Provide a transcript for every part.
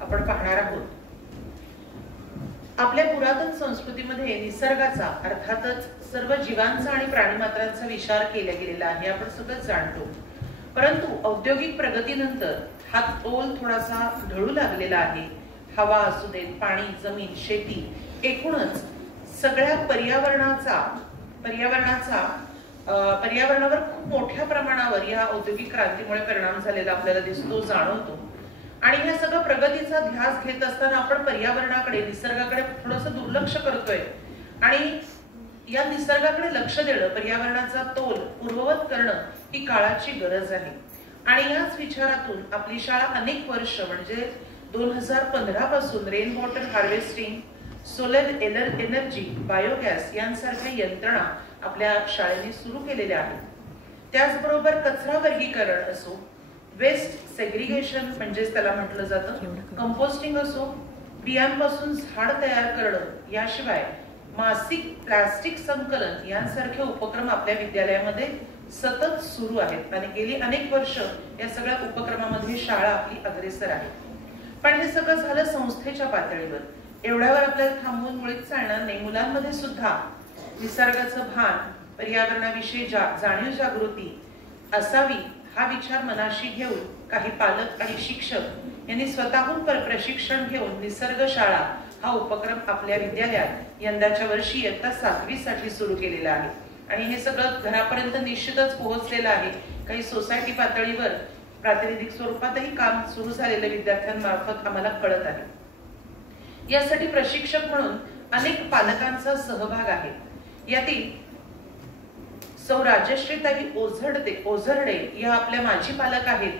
आपण पाहणार आहोत. आपल्या पुरातन संस्कृतीमध्ये निसर्गाचा अर्थातच सर्व जीवांचा आणि प्राणीमात्रांचा विचार केला गेलेला आहे, आपण सगळं जाणतो. परंतु औद्योगिक प्रगतीनंतर हा तोल थोडासा ढळू लागलेला आहे. हवा असू देत, पाणी, जमीन, शेती, एकूणच सगळ्या पर्यावरणावर खूप मोठ्या प्रमाणावर या औद्योगिक क्रांतीमुळे परिणाम झालेला आपल्याला दिसतो, जाणवतो. आणि या सगळं प्रगतीचा ध्यास घेत असताना आपण पर्यावरणाकडे, निसर्गाकडे थोडंसं दुर्लक्ष करतोय. आणि या निसर्गाकडे लक्ष देणं, पर्यावरणाचा तोल पूर्ववत करणं ही काळाची गरज आहे. आणि याच विचारातून आपली शाळा अनेक वर्ष म्हणजे 2015 पासून rain water harvesting, solar energy, biogas यांसारख्या यंत्रणा आपल्या शाळेने सुरू केलेल्या आहेत. त्याचबरोबर कचरा वर्गीकरण असो, वेस्ट सेग्रिगेशन म्हणजे त्याला म्हटलं जातं, कंपोस्टिंग असो, बियांपासून झाड तयार करणं, याशिवाय मासिक प्लास्टिक संकलन यांसारखे उपक्रम आपल्या विद्यालयामध्ये सतत सुरू आहेत. आणि गेली अनेक वर्ष या सगळ्या उपक्रमामध्ये शाळा आपली अग्रेसर आहे. पण हे सगळं झालं संस्थेच्या पातळीवर. एवढ्यावर आपल्याला थांबवून मुळीच चालणार नाही. मुलांमध्ये सुद्धा निसर्गाचं भान, पर्यावरणाविषयी जाणीव जागृती असावी हा विचार मनाशी घेऊन काही पालक आणि शिक्षक यांनी स्वतःहून प्रशिक्षण घेऊन निसर्ग शाळा हा उपक्रम आपल्या विद्यालयात यंदाच्या वर्षी इयत्ता 7वी साठी सुरू केलेला आहे. आणि हे सगळं घरापर्यंत निश्चितच पोहोचलेलं आहे. काही सोसायटी पातळीवर प्रातिनिधिक स्वरूपातही काम सुरू झालेलं विद्यार्थ्यांमार्फत आम्हाला कळत आहे. यासाठी प्रशिक्षक म्हणून अनेक पालकांचा सहभाग आहे. यातील सौ राजश्रीताई ओझरडे या आपल्या माजी पालक आहेत.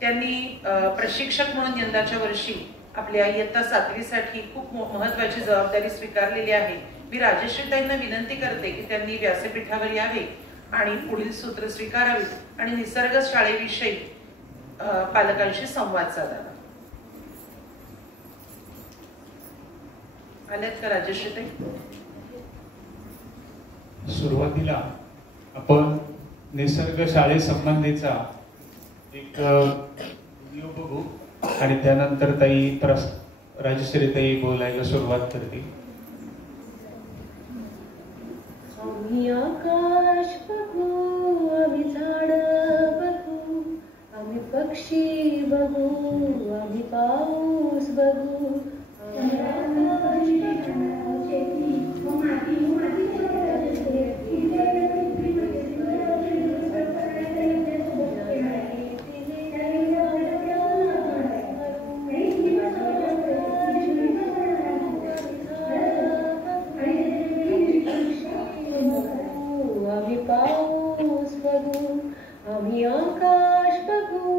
त्यांनी प्रशिक्षक म्हणून यंदाच्या वर्षी आपल्या इयत्ता 7वी साठी खूप महत्वाची जबाबदारी स्वीकारलेली आहे. मी राजश्रीताईंना विनंती करते की त्यांनी व्यासपीठावर यावे आणि पुढील सूत्र स्वीकारावीत आणि निसर्ग शाळेविषयी पालकांशी संवाद साधावा. आल्यात का राजश्रीताई? सुरुवातीला आपण निसर्ग शाळेसंबंधीचा एक व्हिडिओ बघू आणि त्यानंतर राजश्रीताई बोलायला सुरुवात करतील. आम्ही आकाश बघू, आम्ही झाड बघू, आम्ही पक्षी बघू, आम्ही पाऊस बघू, आम्ही पाऊस बघू, आम्ही आकाश बघू.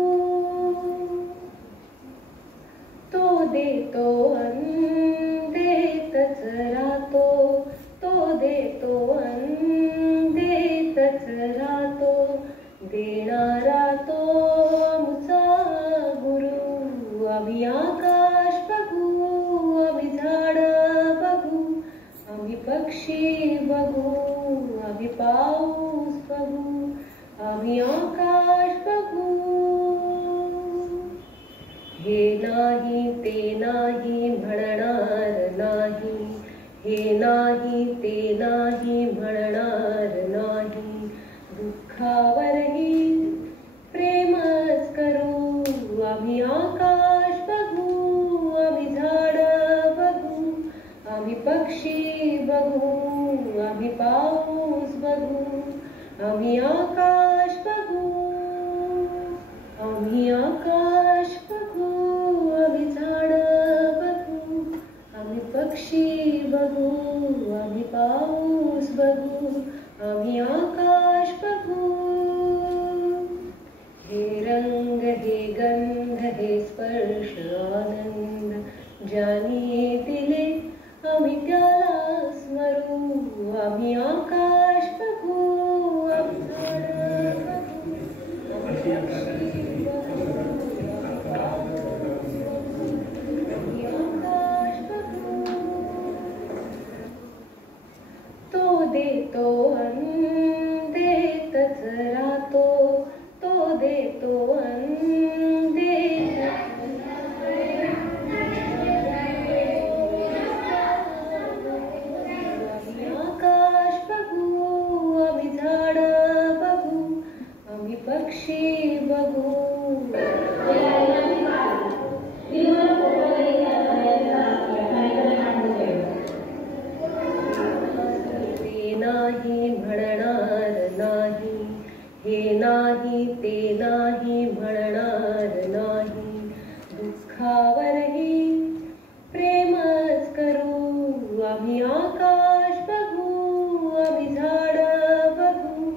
तो देतो अन्न देतच राहतो, तो देतो अन्न देतच राहतो, देणारा तो आमचा गुरु. आम्ही आकाश बघू, आम्ही झाड बघू, आम्ही पक्षी बघू, आम्ही पाऊस बघू, आम्ही आकाश बघू. हे नाही ते नाही म्हणणार नाही, हे नाही ते नाही म्हणणार नाही, दुःखावरही प्रेमच करू. आम्ही आकाश बघू, आम्ही झाड बघू, आम्ही पक्षी बघू, आम्ही पाऊस बघू, आम्ही आकाश बघू. आम्ही आकाश बघू, आम्ही झाड बघू, आम्ही पक्षी बघू, आम्ही पाऊस बघू, आम्ही आकाश बघू. हे रंग, हे गंध, हे स्पर्श, आनंद ज्याने दिले आम्ही त्याला स्मरू. आम्ही आकाश बघू, आम्ही त्यावरही प्रेमच करू. आम्ही आकाश बघू, आम्ही झाड बघू,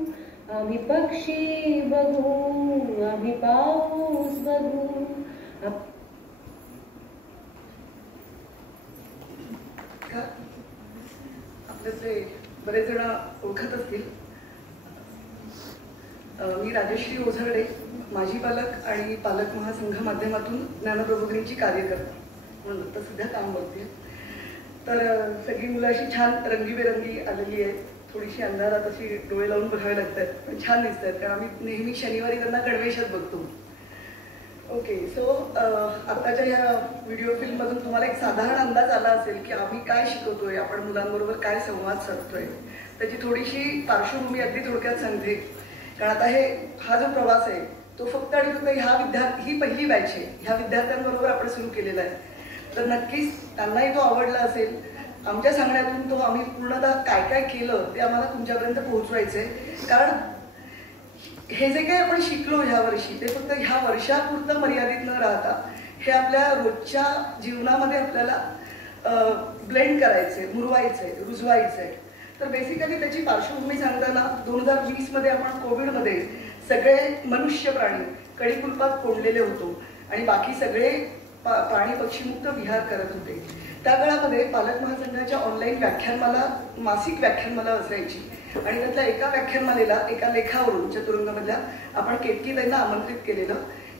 आम्ही पक्षी बघू, आम्ही पाऊस बघू. आपल्यातले बरेच जण ओळखत असतील, मी राजश्री ओझरडे, माजी पालक आणि पालक महासंघ माध्यमातून ज्ञानप्रबोधिनीची कार्यकर्ता म्हणून आता सध्या काम बघते. तर सगळी मुलं अशी छान रंगीबेरंगी आलेली आहेत. थोडीशी अंधारात अशी डोळे लावून बघावे लागतात, पण छान दिसत आहेत, कारण आम्ही नेहमी शनिवारी त्यांना गणवेशात बघतो. ओके, सो आत्ताच्या ह्या व्हिडिओ फिल्ममधून तुम्हाला एक साधारण अंदाज आला असेल की आम्ही काय शिकवतोय, आपण मुलांबरोबर काय संवाद साधतोय. त्याची थोडीशी पार्श्वभूमी अगदी थोडक्यात सांगते. कारण आता हा जो प्रवास आहे तो फक्त आणि फक्त ही पहिली बॅच आहे. ह्या विद्यार्थ्यांबरोबर आपण सुरू केलेला आहे. तर नक्कीच त्यांनाही तो आवडला असेल. आमच्या सांगण्यातून तो आम्ही पूर्णतः काय काय केलं ते आम्हाला तुमच्यापर्यंत पोहोचवायचंय. कारण हे जे काही आपण शिकलो ह्या वर्षी, ते फक्त ह्या वर्षापुरतं मर्यादित न राहता हे आपल्या रोजच्या जीवनामध्ये आपल्याला ब्लेंड करायचंय, मुरवायचंय, रुजवायचंय. तर बेसिकली त्याची पार्श्वभूमी सांगताना 2020 मध्ये आपण कोविडमध्ये सगळे मनुष्य प्राणी कळीकुलपात कोंडलेले होतो आणि बाकी सगळे प्राणी पक्षीमुक्त विहार करत होते. त्या काळामध्ये पालक महासंघाच्या ऑनलाईन व्याख्यानमाला, मासिक व्याख्यानमाला असायची आणि त्यातल्या एका व्याख्यानमालेला एका लेखावरून चतुरंगमधल्या आपण केतकीताईंना आमंत्रित केलेलं,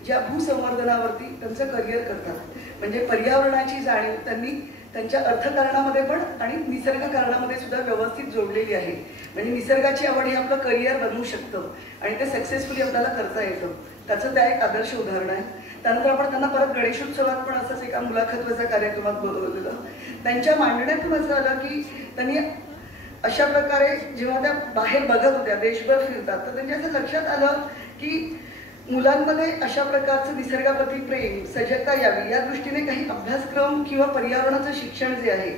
ज्या भूसंवर्धनावरती त्यांचं करिअर करतात. म्हणजे पर्यावरणाची जाणीव त्यांनी त्यांच्या अर्थकारणामध्ये पण आणि निसर्गकारणामध्ये सुद्धा व्यवस्थित जोडलेली आहे. म्हणजे निसर्गाची आवड हे आपलं करिअर बनवू शकतं आणि ते सक्सेसफुली आपल्याला करता येतं. त्याचं त्या एक आदर्श उदाहरण आहे. त्यानंतर आपण त्यांना परत गणेशोत्सवात पण असंच एका मुलाखतीच्या कार्यक्रमात बोलवलेलं. त्यांच्या मांडण्यातून असं आलं की त्यांनी अशा प्रकारे जेव्हा त्या बाहेर बघत होत्या, देशभर फिरतात, तर त्यांच्या असं लक्षात आलं की मुलांमध्ये अशा प्रकारचं निसर्गाप्रती प्रेम, सजगता यावी या दृष्टीने काही अभ्यासक्रम किंवा पर्यावरणाचं शिक्षण जे आहे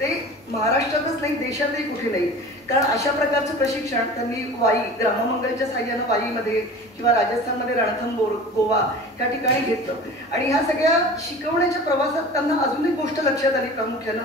ते महाराष्ट्रातच नाही, देशातही कुठे नाही. कारण अशा प्रकारचं प्रशिक्षण त्यांनी वाई, ग्राममंगलच्या साह्यानं वाईमध्ये किंवा राजस्थानमध्ये रणथंबोर, गोवा या ठिकाणी घेतलं. आणि ह्या सगळ्या शिकवण्याच्या प्रवासात त्यांना अजून एक गोष्ट लक्षात आली प्रामुख्यानं,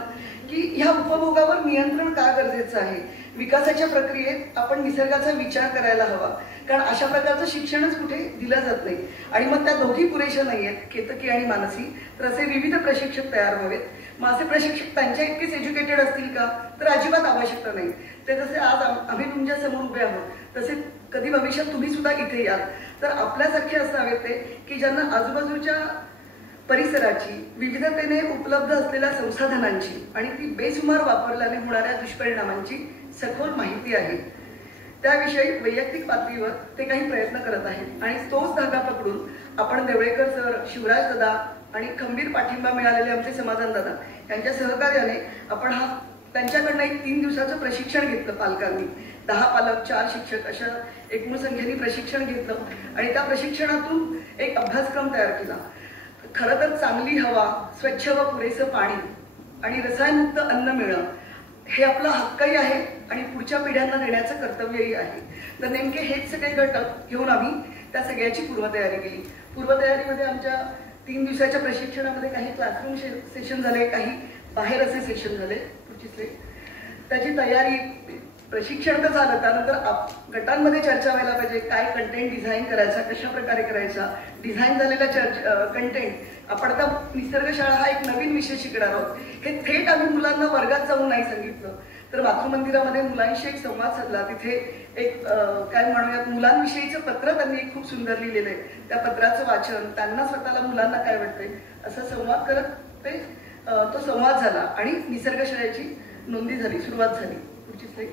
की ह्या उपभोगावर नियंत्रण का गरजेचं आहे. विकासाच्या प्रक्रियेत आपण निसर्गाचा विचार करायला हवा, कारण अशा प्रकारचं शिक्षणच कुठे दिलं जात नाही. आणि मग त्या दोघी पुरेशा नाही आहेत, केतकी आणि मानसी. तर असे विविध प्रशिक्षक तयार व्हावेत. मग असे प्रशिक्षक त्यांच्या इतकेच एज्युकेटेड असतील का, तर अजिबात आवश्यकता नाही. ते जसे आज आम्ही तुमच्या समोर उभे आहोत, तसे कधी भविष्यात तुम्ही सुद्धा इथे याल. तर आपल्यासारखे असावेत ते की ज्यांना आजूबाजूच्या परिसराची, विविधतेने उपलब्ध असलेल्या संसाधनांची आणि ती बेसुमार वापरल्याने होणाऱ्या दुष्परिणामांची सखोल माहिती आहे. त्याविषयी वैयक्तिक पातळीवर ते काही प्रयत्न करत आहेत. आणि तोच धागा पकडून आपण देवळेकर सर, शिवराज दादा आणि खंबीर पाठिंबा मिळालेले आमचे समाधान दादा यांच्या सहकार्याने आपण त्यांच्याकडनं एक 3 दिवसाचं प्रशिक्षण घेतलं. पालकांनी 10 पालक, 4 शिक्षक अशा एकूण संख्येने प्रशिक्षण घेतलं आणि त्या प्रशिक्षणातून एक अभ्यासक्रम तयार केला. खरं तर चांगली हवा, स्वच्छ व पुरेसं पाणी आणि रसायनमुक्त अन्न मिळणं हे आपला हक्कही आहे आणि पुढच्या पिढ्यांना देण्याचं कर्तव्यही आहे. तर नेमके हेच सगळे घटक घेऊन आम्ही त्या सगळ्याची पूर्वतयारी केली. पूर्वतयारीमध्ये आमच्या 3 दिवसाच्या प्रशिक्षणामध्ये काही क्लासरूम सेशन झाले, काही बाहेर असे सेशन झाले. त्याची तयारी, प्रशिक्षण तर झालं, त्यानंतर गटांमध्ये चर्चा व्हायला पाहिजे. काय कंटेंट डिझाईन करायचा, कशा प्रकारे करायचा, डिझाईन झालेला कंटेंट आपण आता निसर्ग शाळा हा एक नवीन विषय शिकणार आहोत. हे थेट आम्ही मुलांना वर्गात जाऊन नाही सांगितलं, तर मातृमंदिरामध्ये मुलांशी एक संवाद साधला. तिथे एक काय म्हणूयात, मुलांविषयीचं पत्र त्यांनी खूप सुंदर लिहिलेलं आहे. त्या पत्राचं वाचन, त्यांना स्वतःला मुलांना काय वाटतंय असा संवाद करत ते तो संवाद झाला आणि निसर्ग शाळेची नोंदी झाली, सुरुवात झाली. पुढची स्लाईड.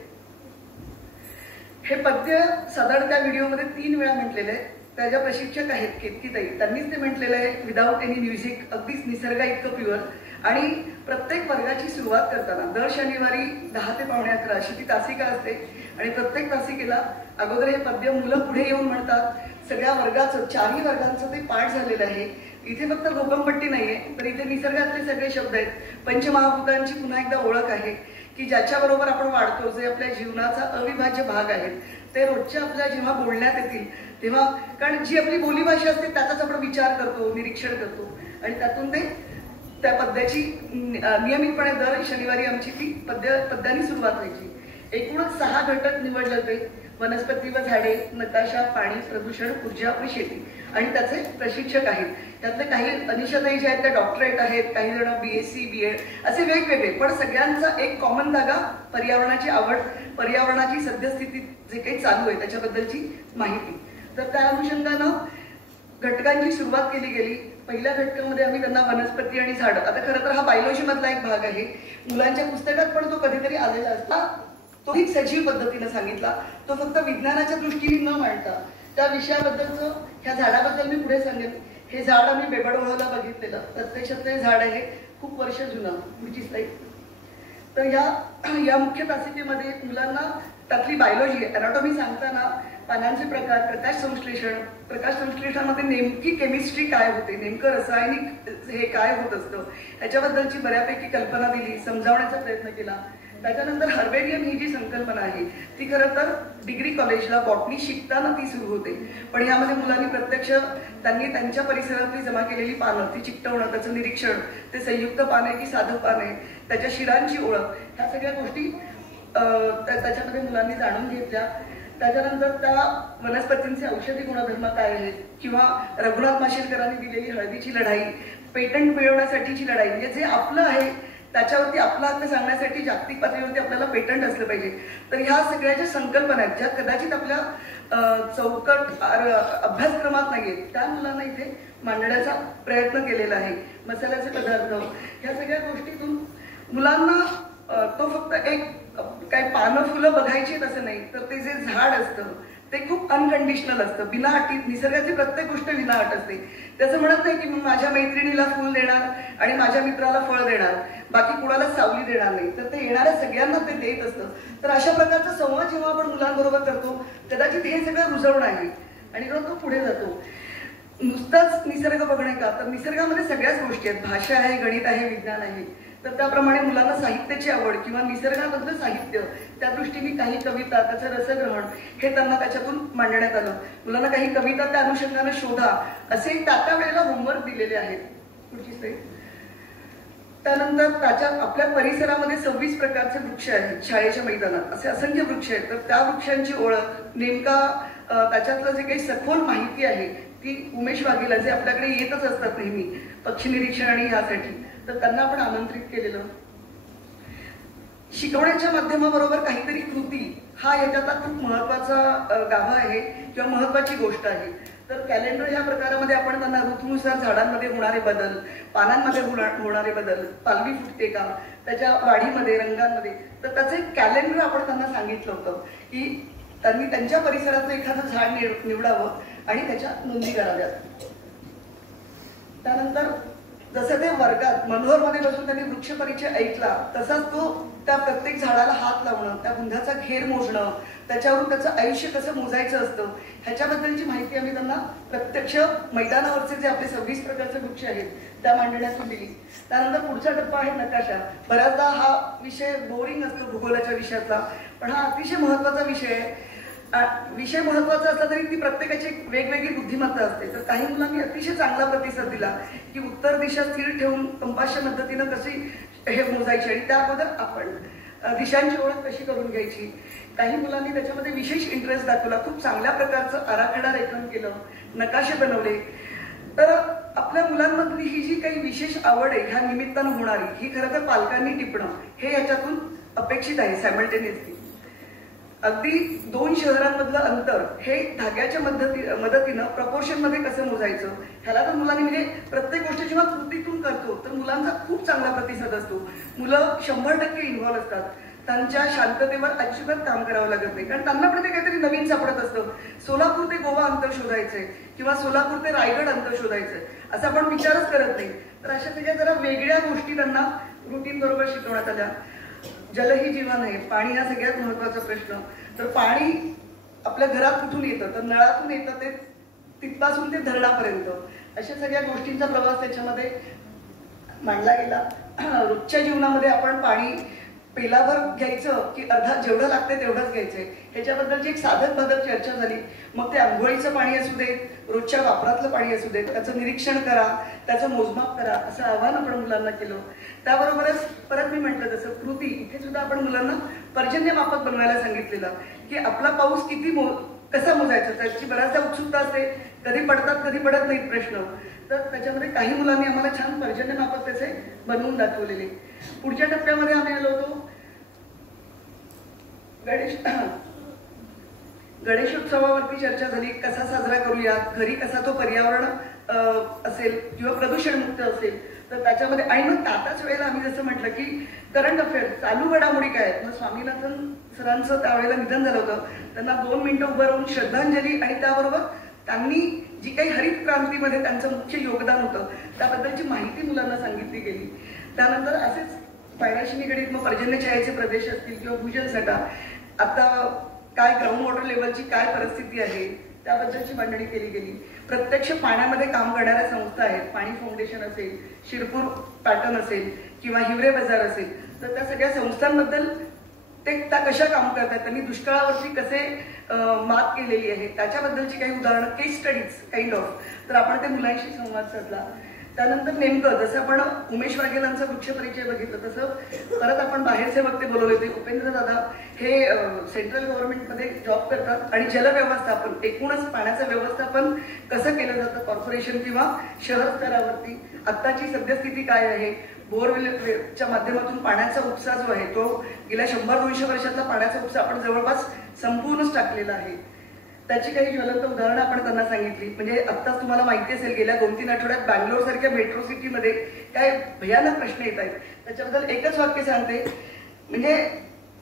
हे पद्य साधारण त्या व्हिडिओमध्ये 3 वेळा म्हटलेलं आहे. त्या ज्या प्रशिक्षक आहेत केतकीताई, त्यांनीच ते म्हटलेलं आहे विदाऊट एनी म्युझिक, अगदीच निसर्गा इतकं प्युअर. आणि प्रत्येक वर्गाची सुरुवात करताना दर शनिवारी 10 ते पावणे 11 अशी ती तासिका असते आणि प्रत्येक तासिकेला अगोदर हे पद्य मुलं पुढे येऊन म्हणतात. सगळ्या वर्गाचं, 4ही वर्गांचं ते पाठ झालेलं आहे. इथे फक्त घोकंपट्टी नाहीये, तर इथे निसर्गातले सगळे शब्द आहेत. पंचमहाभूतांची पुन्हा एकदा ओळख आहे की ज्याच्याबरोबर आपण वाढतो, जे आपल्या जीवनाचा अविभाज्य भाग आहेत, ते रोजच्या आपल्या जेव्हा बोलण्यात येतील तेव्हा, कारण जी आपली बोलीभाषा असते त्याचाच आपण विचार करतो, निरीक्षण करतो आणि त्यातून ते त्या पद्याची नियमितपणे दर शनिवारी आमची ती पद्यानी सुरुवात व्हायची. एकूणच 6 घटक निवडले होते: वनस्पती व झाडे, नकाशा, पाणी, प्रदूषण, ऊर्जा व शेती. आणि त्याचे प्रशिक्षक आहेत. त्यातले काही अनिशाताई जे आहेत त्या डॉक्टरेट आहेत, काही जण BSc BEd असे वेगवेगळे, पण सगळ्यांचा एक कॉमन धागा पर्यावरणाची आवड, पर्यावरणाची सद्यस्थिती जे काही चालू आहे त्याच्याबद्दलची माहिती. तर त्या अनुषंगानं घटकांची सुरुवात केली गेली. पहिल्या घटकामध्ये आम्ही त्यांना वनस्पती आणि झाडं, आता खरं तर हा बायोलॉजी मधला एक भाग आहे, मुलांच्या पुस्तकात पण तो कधीतरी आलेला असता, तोही सजीव पद्धतीने सांगितला. तो फक्त विज्ञानाच्या दृष्टीने न मांडता त्या विषयाबद्दलचं, ह्या झाडाबद्दल मी पुढे सांगेन. हे झाड आम्ही बेबडवळाला बघितलेलं, प्रत्यक्षात ते झाड आहे खूप वर्ष जुनं. पुढची स्लाईड. तर या मुख्य तासिकेमध्ये मुलांना त्यातली बायोलॉजी, अॅनाटॉमी सांगताना पानांचे प्रकार, प्रकाश संश्लेषणामध्ये नेमकी केमिस्ट्री काय होते, नेमकं रासायनिक हे काय होत असतं ह्याच्याबद्दलची बऱ्यापैकी कल्पना दिली, समजावण्याचा प्रयत्न केला. त्याच्यानंतर हर्बेरियम ही जी संकल्पना आहे ती खरं तर डिग्री कॉलेजला बॉटनी शिकताना ती सुरू होते, पण यामध्ये मुलांनी प्रत्यक्ष त्यांनी त्यांच्या परिसरातली जमा केलेली पानं ती चिकटवणं, त्याचं निरीक्षण, ते संयुक्त पाने की साधं पाने, त्याच्या शिरांची ओळख, ह्या सगळ्या गोष्टी त्याच्यामध्ये मुलांनी जाणून घेतल्या. त्याच्यानंतर त्या वनस्पतींचे औषधी गुणधर्म काय आहेत, किंवा रघुनाथ माशेलकरांनी दिलेली हळदीची लढाई, पेटंट मिळवण्यासाठीची लढाई, म्हणजे जे आपलं आहे त्याच्यावरती आपला हक्क सांगण्यासाठी जागतिक पातळीवरती आपल्याला पेटंट असलं पाहिजे. तर ह्या सगळ्या ज्या संकल्पना आहेत ज्या कदाचित आपल्या चौकट अभ्यासक्रमात नाहीयेत, त्या मुलांना इथे मांडण्याचा प्रयत्न केलेला आहे. मसाल्याचे पदार्थ, ह्या सगळ्या गोष्टीतून मुलांना तो फक्त एक काय पानं फुलं बघायची असं नाही, तर ते जे झाड असतं ते खूप अनकंडिशनल असतं, बिना अटी. निसर्गाची प्रत्येक गोष्ट विना अट असते. त्याचं म्हणत नाही की माझ्या मैत्रिणीला फुल देणार आणि माझ्या मित्राला फळ देणार, बाकी कुणाला सावली देणार नाही, तर ते येणाऱ्या सगळ्यांना ते देत असतं. तर अशा प्रकारचा संवाद जेव्हा आपण मुलांबरोबर करतो, कदाचित हे सगळं रुजवणं आहे आणि तो पुढे जातो. नुसताच निसर्ग बघणे का, तर निसर्गामध्ये सगळ्याच गोष्टी आहेत, भाषा आहे, गणित आहे, विज्ञान आहे. तर त्याप्रमाणे मुलांना साहित्याची आवड किंवा निसर्गामधलं साहित्य, त्या दृष्टीने काही कविता, त्याचं रसग्रहण हे त्यांना त्याच्यातून मांडण्यात आलं. मुलांना काही कविता त्या अनुषंगाने शोधा असे त्या वेळेला होमवर्क दिलेले आहेत. पुढची स्लाईड. त्यानंतर त्याच्या आपल्या परिसरामध्ये 26 प्रकारचे वृक्ष आहेत. शाळेच्या मैदानात असे असंख्य वृक्ष आहेत. तर त्या वृक्षांची ओळख, नेमका त्याच्यातलं जे काही सखोल माहिती आहे ती उमेश वाघेला, जे आपल्याकडे येतच असतात नेहमी पक्षी निरीक्षण आणि ह्यासाठी, तर त्यांना आपण आमंत्रित केलेलं. शिकवण्याच्या माध्यमाबरोबर काहीतरी कृती, हा याच्यातला खूप महत्वाचा गाभा आहे किंवा महत्वाची गोष्ट आहे. तर कॅलेंडर ह्या प्रकारामध्ये आपण त्यांना ऋतूनुसार झाडांमध्ये होणारे बदल, पानांमध्ये होणारे बदल, पालवी फुटते का, त्याच्या वाढीमध्ये, रंगांमध्ये, तर त्याचं एक कॅलेंडर आपण त्यांना सांगितलं होतं की त्यांनी त्यांच्या परिसरातलं एखादं झाड निवडावं आणि त्याच्या नोंदी कराव्यात. त्यानंतर जसं ते वर्गात मनोहरमध्ये बसून त्यांनी वृक्ष परिचय ऐकला, तसाच तो त्या प्रत्येक झाडाला हात लावणं, त्या बुंध्याचा घेर मोजणं, त्याच्यावरून त्याचं आयुष्य कसं मोजायचं असतं ह्याच्याबद्दलची माहिती आम्ही त्यांना प्रत्यक्ष मैदानावरचे जे आपले 26 प्रकारचे वृक्ष आहेत त्या मांडण्यातून दिली. त्यानंतर पुढचा टप्पा आहे नकाशा. बऱ्याचदा हा विषय बोरिंग असतो भूगोलाच्या विषयातला, पण हा अतिशय महत्वाचा विषय आहे. विषय महत्वाचा असला तरी ती प्रत्येकाची वेगवेगळी बुद्धिमत्ता असते. तर काही मुलांनी अतिशय चांगला प्रतिसाद दिला की उत्तर दिशा स्थिर ठेवून कंपासच्या मदतीनं कशी हे मोजायची आणि त्या अगोदर आपण दिशांची ओळख कशी करून घ्यायची. काही मुलांनी त्याच्यामध्ये विशेष इंटरेस्ट दाखवला, खूप चांगल्या प्रकारचं आराखडा रेखन केलं, नकाशे बनवले. तर आपल्या मुलांमधली ही जी काही विशेष आवड आहे ह्या निमित्तानं होणारी, ही खरं तर पालकांनी टिपणं हे याच्यातून अपेक्षित आहे. सायमल्टेनियसली अगदी 2 शहरांमधलं अंतर हे धाग्याच्या मदतीनं प्रपोर्शन मध्ये कसं मोजायचं, ह्याला तर मुलांनी म्हणजे प्रत्येक गोष्ट जेव्हा कृतीतून करतो तर मुलांचा खूप चांगला प्रतिसाद असतो. मुलं 100% इन्व्हॉल्व असतात. त्यांच्या शांततेवर अजिबात काम करावं लागत नाही, कारण त्यांना पण ते काहीतरी नवीन सापडत असतं. सोलापूर ते गोवा अंतर शोधायचंय किंवा सोलापूर ते रायगड अंतर शोधायचंय असं आपण विचारच करत नाही. तर अशा सगळ्या जरा वेगळ्या गोष्टी त्यांना रुटीन बरोबर शिकवण्यात आल्या. जल ही जीवन आहे, पाणी हा सगळ्यात महत्वाचा प्रश्न. तर पाणी आपल्या घरात कुठून येतं, तर नळातून येतं, ते तिथपासून ते धरणापर्यंत अशा सगळ्या गोष्टींचा प्रवास त्याच्यामध्ये मांडला गेला. रोजच्या जीवनामध्ये आपण पाणी पेलाभर घ्यायचं की अर्धा, जेवढं लागतंय तेवढंच घ्यायचंय ह्याच्याबद्दलची एक साधक बाधक चर्चा झाली. मग ते आंघोळीचं पाणी असू दे, रोजच्या वापरातलं पाणी असू दे त्याचं निरीक्षण करा, त्याचं मोजमाप करा असं आव्हान आपण मुलांना केलं. त्याबरोबरच परत मी म्हटलं तसं कृती, इथे सुद्धा आपण मुलांना पर्जन्यमापक बनवायला सांगितलेलं की आपला पाऊस कसा मोजायचा त्याची बऱ्याचदा उत्सुकता असते, कधी पडतात कधी पडत नाहीत प्रश्न. तर त्याच्यामध्ये काही मुलांनी आम्हाला छान पर्जन्यमापक त्याचे बनवून दाखवलेले. पुढच्या टप्प्यामध्ये आम्ही आलो होतो गणेशोत्सवावरती चर्चा झाली, कसा साजरा करूया, घरी कसा तो पर्यावरण असेल किंवा प्रदूषणमुक्त असेल. तर त्याच्यामध्ये आणि मग त्याच वेळेला आम्ही जसं म्हटलं की करंट अफेअर चालू घडामोडी काय आहेत. मग स्वामीनाथन सरांचं त्यावेळेला निधन झालं होतं, त्यांना 2 मिनिटं उभं राहून श्रद्धांजली आणि त्याबरोबर त्यांनी जी काही हरित क्रांतीमध्ये त्यांचं मुख्य योगदान होतं त्याबद्दलची माहिती मुलांना सांगितली गेली. त्यानंतर असेच पाण्याशी निगडीत मग पर्जन्य छायेचे प्रदेश असतील किंवा भूजलसाठा, आता काय ग्राउंड वॉटर लेवलची काय परिस्थिती आहे त्याबद्दलची मांडणी केली गेली. प्रत्यक्ष पाण्यामध्ये काम करणाऱ्या संस्था आहेत, पाणी फाउंडेशन असेल, शिरपूर पॅटर्न असेल किंवा हिवरे बाजार असेल, तर त्या सगळ्या संस्थांबद्दल त्या कशा काम करतात, त्यांनी दुष्काळावरती कसे मात केलेली आहे त्याच्याबद्दलची काही उदाहरणं, केस स्टडीज काइंड ऑफ, तर आपण ते मुलांशी संवाद साधला. त्यानंतर नेमकं जसं आपण उमेश वाघेलांचा वृक्ष परिचय बघितलं तसं परत आपण बाहेरचे वक्ते बोलवले होते. उपेंद्र दादा हे सेंट्रल गव्हर्नमेंटमध्ये जॉब करतात आणि जलव्यवस्थापन, एकूणच पाण्याचं व्यवस्थापन कसं केलं जातं कॉर्पोरेशन किंवा शहर स्तरावरती, आत्ताची सद्यस्थिती काय आहे, बोरवेलच्या माध्यमातून पाण्याचा उपसा जो आहे तो गेल्या 100-200 वर्षातला पाण्याचा उपसा आपण जवळपास संपूर्णच टाकलेला आहे. त्याची काही ज्वलंत उदाहरणं आपण त्यांना सांगितली. म्हणजे आत्ताच तुम्हाला माहिती असेल गेल्या 2-3 आठवड्यात बँगलोर सारख्या मेट्रो सिटीमध्ये काय भयानक प्रश्न येत आहेत. त्याच्याबद्दल एकच वाक्य सांगते, म्हणजे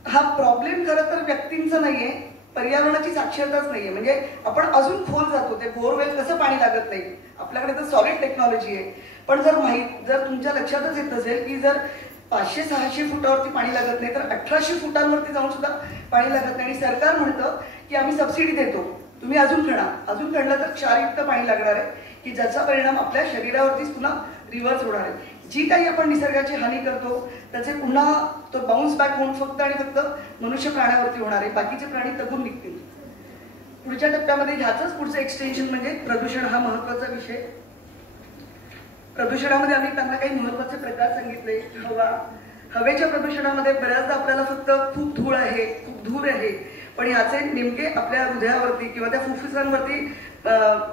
हा प्रॉब्लेम खरं तर व्यक्तींचा नाहीये, पर्यावरणाची साक्षरताच नाहीये. म्हणजे आपण अजून खोल जातो, ते बोरवेल कसं पाणी लागत नाही, आपल्याकडे तर सॉलिड टेक्नॉलॉजी आहे, पण जर तुमच्या लक्षातच येत असेल की जर 500-600 फुटावरती पाणी लागत नाही तर 1800 फुटांवरती जाऊन सुद्धा पाणी लागत नाही. आणि सरकार म्हणतं की आम्ही सबसिडी देतो, तुम्ही अजून खणलं तर क्षारयुक्त पाणी लागणार आहे की ज्याचा परिणाम आपल्या शरीरावरतीच पुन्हा रिव्हर्स होणार आहे. जी काही आपण निसर्गाची हानी करतो त्याचे पुन्हा तो बाउन्स बॅक होऊन फक्त आणि फक्त मनुष्य प्राण्यावरती होणार आहे, बाकीचे प्राणी तगून निघतील. पुढच्या टप्प्यामध्ये ह्याचंच पुढचं एक्सटेन्शन म्हणजे प्रदूषण हा महत्वाचा विषय. प्रदूषणामध्ये आम्ही त्यांना काही महत्वाचे प्रकार सांगितले. हवेच्या प्रदूषणामध्ये बऱ्याचदा आपल्याला फक्त खूप धूळ आहे, खूप धूर आहे, पण याचे नेमके आपल्या हृदयावरती किंवा त्या फुफ्फुसांवरती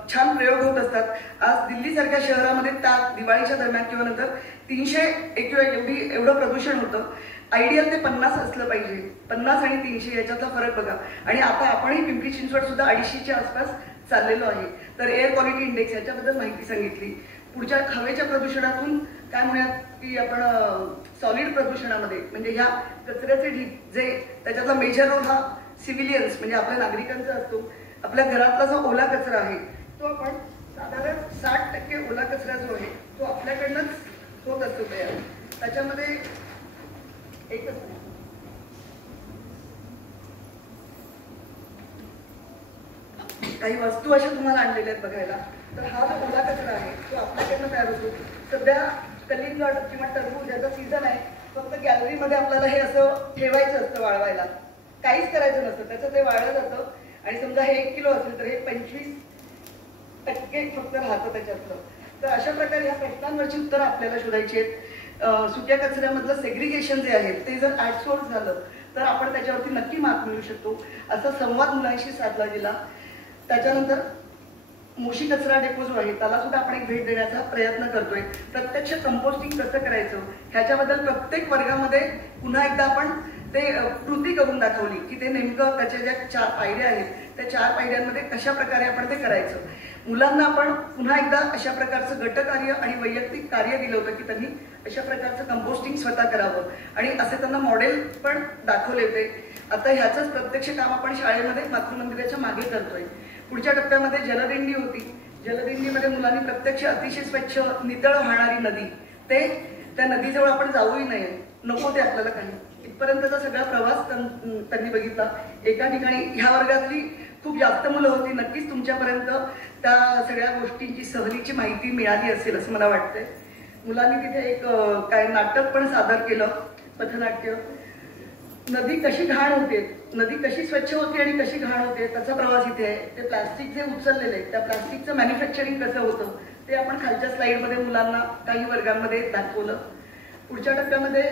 छान प्रयोग होत असतात. आज दिल्लीसारख्या शहरामध्ये त्या दिवाळीच्या दरम्यान किंवा नंतर 300 एवढं प्रदूषण होतं. आयडियल ते 50 असलं पाहिजे. 50 आणि 300 याच्यातला फरक बघा. आणि आता आपणही पिंपरी चिंचवड सुद्धा 250च्या आसपास चाललेलो आहे. तर एअर क्वालिटी इंडेक्स याच्याबद्दल माहिती सांगितली. पुढच्या हवेच्या प्रदूषणातून काय म्हणूयात की आपण सॉलिड प्रदूषणामध्ये म्हणजे ह्या कचऱ्याचे ढीग जे त्याच्यातला मेजर रोल हा सिव्हिलियन्स म्हणजे आपल्या नागरिकांचा असतो. आपल्या घरातला जो ओला कचरा आहे तो आपण साधारण 60% ओला कचरा जो आहे तो आपल्याकडनंच होत असतो तयार. त्याच्यामध्ये एकच काही वस्तू अशा तुम्हाला आणलेल्या आहेत बघायला. तर हा जो ओला कचरा आहे तो आपल्याकडनं तयार होतो. सध्या कलिंगड किंवा टरबूज याचा सीझन आहे, फक्त गॅलरीमध्ये आपल्याला हे असं ठेवायचं असतं वाळवायला, काहीच करायचं नसतं, त्याचं ते वाळलं जातं. आणि समजा हे 1 किलो असेल तर हे 25% फक्त राहतं त्याच्यातलं. तर अशा प्रकारे या प्रश्नांवरची उत्तरं आपल्याला शोधायची आहेत. सुक्या कचऱ्यामधलं सेग्रिगेशन जे आहे ते जर ऍडसोर्स झालं तर आपण त्याच्यावरती नक्की मात मिळू शकतो. असा संवाद मुलांशी साधला गेला. त्याच्यानंतर मोशी कचरा डेपो जो आहे त्याला सुद्धा आपण एक भेट देण्याचा प्रयत्न करतोय. प्रत्यक्ष कंपोस्टिंग कसं करायचं ह्याच्याबद्दल प्रत्येक वर्गामध्ये पुन्हा एकदा आपण ते कृती करून दाखवली की ते नेमकं त्याच्या ज्या 4 पायऱ्या आहेत त्या 4 पायऱ्यांमध्ये कशा प्रकारे आपण ते करायचं. मुलांना आपण पुन्हा एकदा अशा प्रकारचं गटकार्य आणि वैयक्तिक कार्य दिलं होतं की त्यांनी अशा प्रकारचं कंपोस्टिंग स्वतः करावं आणि असे त्यांना मॉडेल पण दाखवले होते. आता ह्याचंच प्रत्यक्ष काम आपण शाळेमध्ये मातृमंदिराच्या मागे करतोय. पुढच्या टप्प्यामध्ये जलदिंडी होती. जलदिंडीमध्ये मुलांनी प्रत्यक्ष अतिशय स्वच्छ नितळ वाहणारी नदी ते त्या नदीजवळ आपण जाऊही नये, नको ते आपल्याला काही इथपर्यंतचा सगळा प्रवास त्यांनी बघितला. एका ठिकाणी ह्या वर्गातली खूप जास्त मुलं होती, नक्कीच तुमच्यापर्यंत त्या सगळ्या गोष्टींची सहलीची माहिती मिळाली असेल असं मला वाटतंय. मुलांनी तिथे एक काय नाटक पण सादर केलं, पथनाट्य. नदी कशी घाण होते, नदी कशी स्वच्छ होते आणि कशी घाण होते त्याचा प्रवास इथे आहे. ते प्लास्टिक जे उचललेले आहे त्या प्लास्टिकचं मॅन्युफॅक्चरिंग कसं होतं ते आपण खालच्या स्लाइडमध्ये मुलांना काही वर्गांमध्ये दाखवलं. पुढच्या टप्प्यामध्ये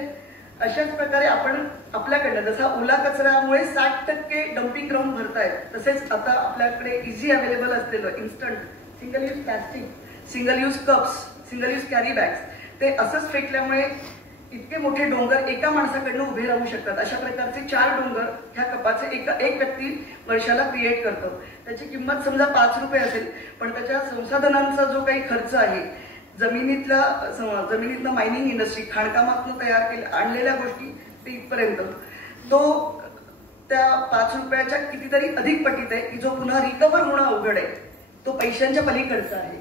अशाच प्रकारे आपण आपल्याकडनं जसा ओला कचऱ्यामुळे 60% डम्पिंग ग्राउंड भरतायत, तसेच आता आपल्याकडे इझी अवेलेबल असलेलं instant single use plastic, single use cups, single use carry bags ते असंच फेकल्यामुळे इतके मोठे डोंगर एका माणसाकडनं उभे राहू शकतात. अशा प्रकारचे 4 डोंगर ह्या कपाचे एक व्यक्ती वर्षाला क्रिएट करतो. त्याची किंमत समजा 5 रुपये असेल, पण त्याच्या संसाधनांचा जो काही खर्च आहे, जमिनीतलं मायनिंग इंडस्ट्री, खाणकामातून तयार आणलेल्या गोष्टी ते इथपर्यंत तो त्या 5 रुपयाच्या कितीतरी अधिक पटीत आहे की जो पुन्हा रिकव्हर होणं अवघड आहे. तो पैशांच्या पलीकडचा आहे.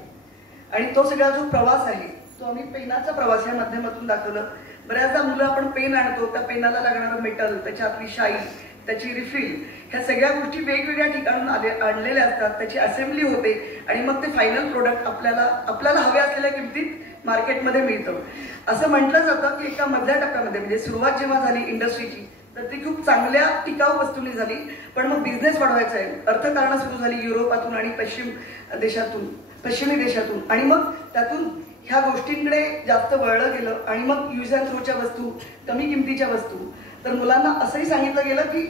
आणि तो सगळा जो प्रवास आहे तो आम्ही पेनाचा प्रवास या माध्यमातून दाखवलं. बऱ्याचदा मुलं आपण पेन आणतो, त्या पेनाला लागणारं मेटल, त्याच्यातली शाई, त्याची रिफिल, ह्या सगळ्या गोष्टी वेगवेगळ्या ठिकाणून आणलेल्या असतात. त्याची असेंब्ली होते आणि मग ते फायनल प्रोडक्ट आपल्याला हव्या असलेल्या किमतीत मार्केटमध्ये मिळतं. असं म्हटलं जातं की एका मधल्या टप्प्यामध्ये म्हणजे सुरुवात जेव्हा झाली इंडस्ट्रीची तर ती खूप चांगल्या टिकाऊ वस्तूंनी झाली. पण मग बिझनेस वाढवायचा आहे, अर्थकारणं सुरू झाली युरोपातून आणि पश्चिमी देशातून आणि मग त्यातून ह्या गोष्टींकडे जास्त वळलं गेलं आणि मग यूज अँड थ्रोच्या वस्तू, कमी किमतीच्या वस्तू. तर मुलांना असंही सांगितलं गेलं की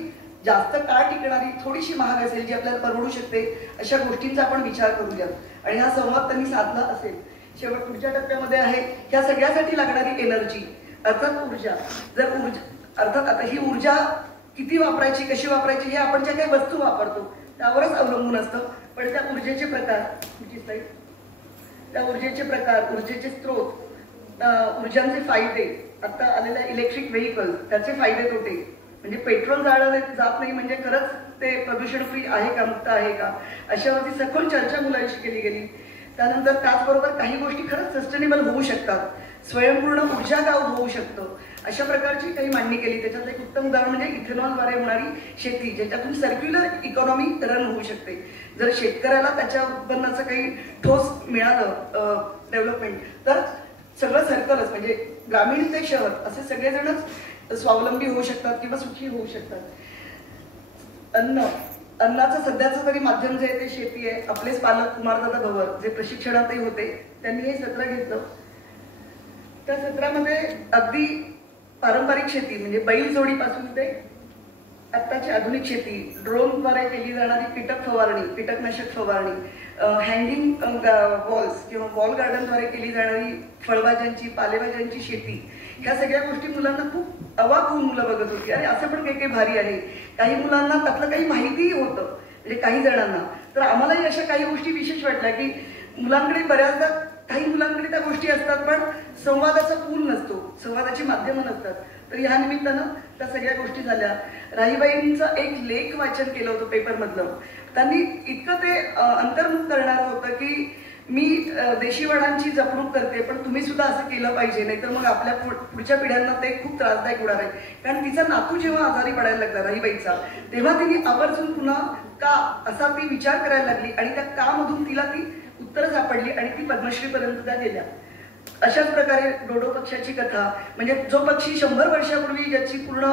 जास्त काळ टिकणारी, थोडीशी महाग असेल, जी आपल्याला परवडू शकते, अशा गोष्टींचा आपण विचार करूया. आणि हा संवाद त्यांनी साधला असेल. शेवट पुढच्या टप्प्यामध्ये आहे ह्या सगळ्यासाठी लागणारी एनर्जी, अर्थात ऊर्जा. अर्थात आता ही ऊर्जा किती वापरायची, कशी वापरायची हे आपण ज्या काही वस्तू वापरतो त्यावरच अवलंबून असतं. पण त्या ऊर्जेचे प्रकार, ऊर्जेचे स्त्रोत, ऊर्जांचे फायदे, आता आलेल्या इलेक्ट्रिक व्हेकल्स त्याचे फायदे तोटे, म्हणजे पेट्रोल जाळलं जात नाही म्हणजे खरंच ते प्रदूषण फ्री आहे का, मुक्त आहे का, अशावरती सखोल चर्चा मुलांशी केली गेली. त्यानंतर त्याचबरोबर काही गोष्टी खरंच सस्टेनेबल होऊ शकतात, स्वयंपूर्ण ऊर्जा गाव होऊ शकतं, अशा प्रकारची काही मांडणी केली. त्याच्यातलं एक उत्तम उदाहरण म्हणजे इथेनॉलद्वारे होणारी शेती, ज्याच्यातून सर्क्युलर इकॉनॉमी रन होऊ शकते. जर शेतकऱ्याला त्याच्या उत्पन्नाचं काही ठोस मिळालं डेव्हलपमेंट तर सगळं सर्कलच म्हणजे ग्रामीण ते शहर असे सगळेजणच स्वावलंबी होऊ शकतात किंवा सुखी होऊ शकतात. अन्नाचं सध्याचं तरी माध्यम जे आहे ते शेती आहे. आपलेच पालक कुमारदादा भवर जे प्रशिक्षणातही होते त्यांनी हे सत्र घेतलं. त्या सत्रामध्ये अगदी पारंपरिक शेती म्हणजे बैल जोडीपासून ते आत्ताची आधुनिक शेती, ड्रोनद्वारे केली जाणारी कीटकनाशक फवारणी, हँगिंग वॉल्स किंवा वॉल गार्डनद्वारे केली जाणारी फळभाज्यांची, पालेभाज्यांची शेती, ह्या सगळ्या गोष्टी मुलांना खूप अवाक होऊन मुलं बघत होती. आणि असं पण काही काही भारी आहे. काही मुलांना त्यातलं काही माहितीही होतं, म्हणजे काही जणांना. तर आम्हालाही अशा काही गोष्टी विशेष वाटल्या की मुलांकडे बऱ्याचदा काही मुलांकडे त्या गोष्टी असतात पण संवादाचा पूल नसतो, संवादाची माध्यमं नसतात. तर ह्या निमित्तानं त्या सगळ्या गोष्टी झाल्या. राहीबाईंचं एक लेख वाचन केलं होतं पेपरमधलं. त्यांनी इतकं ते अंतर्मुख करणारं होतं की मी देशी वडांची जपणूक करते पण तुम्ही सुद्धा असं केलं पाहिजे, नाहीतर मग आपल्या पुढच्या पिढ्यांना ते खूप त्रासदायक होणार आहे. कारण तिचा नातू जेव्हा आजारी पडायला लागला राहीबाईचा, तेव्हा तिने आवर्जून पुन्हा का असा ती विचार करायला लागली आणि त्या का मधून तिला ती उत्तरं सापडली आणि ती पद्मश्रीपर्यंत त्या गेल्या. अशाच प्रकारे डोडो पक्षाची कथा म्हणजे जो पक्षी 100 वर्षापूर्वी ज्याची पूर्ण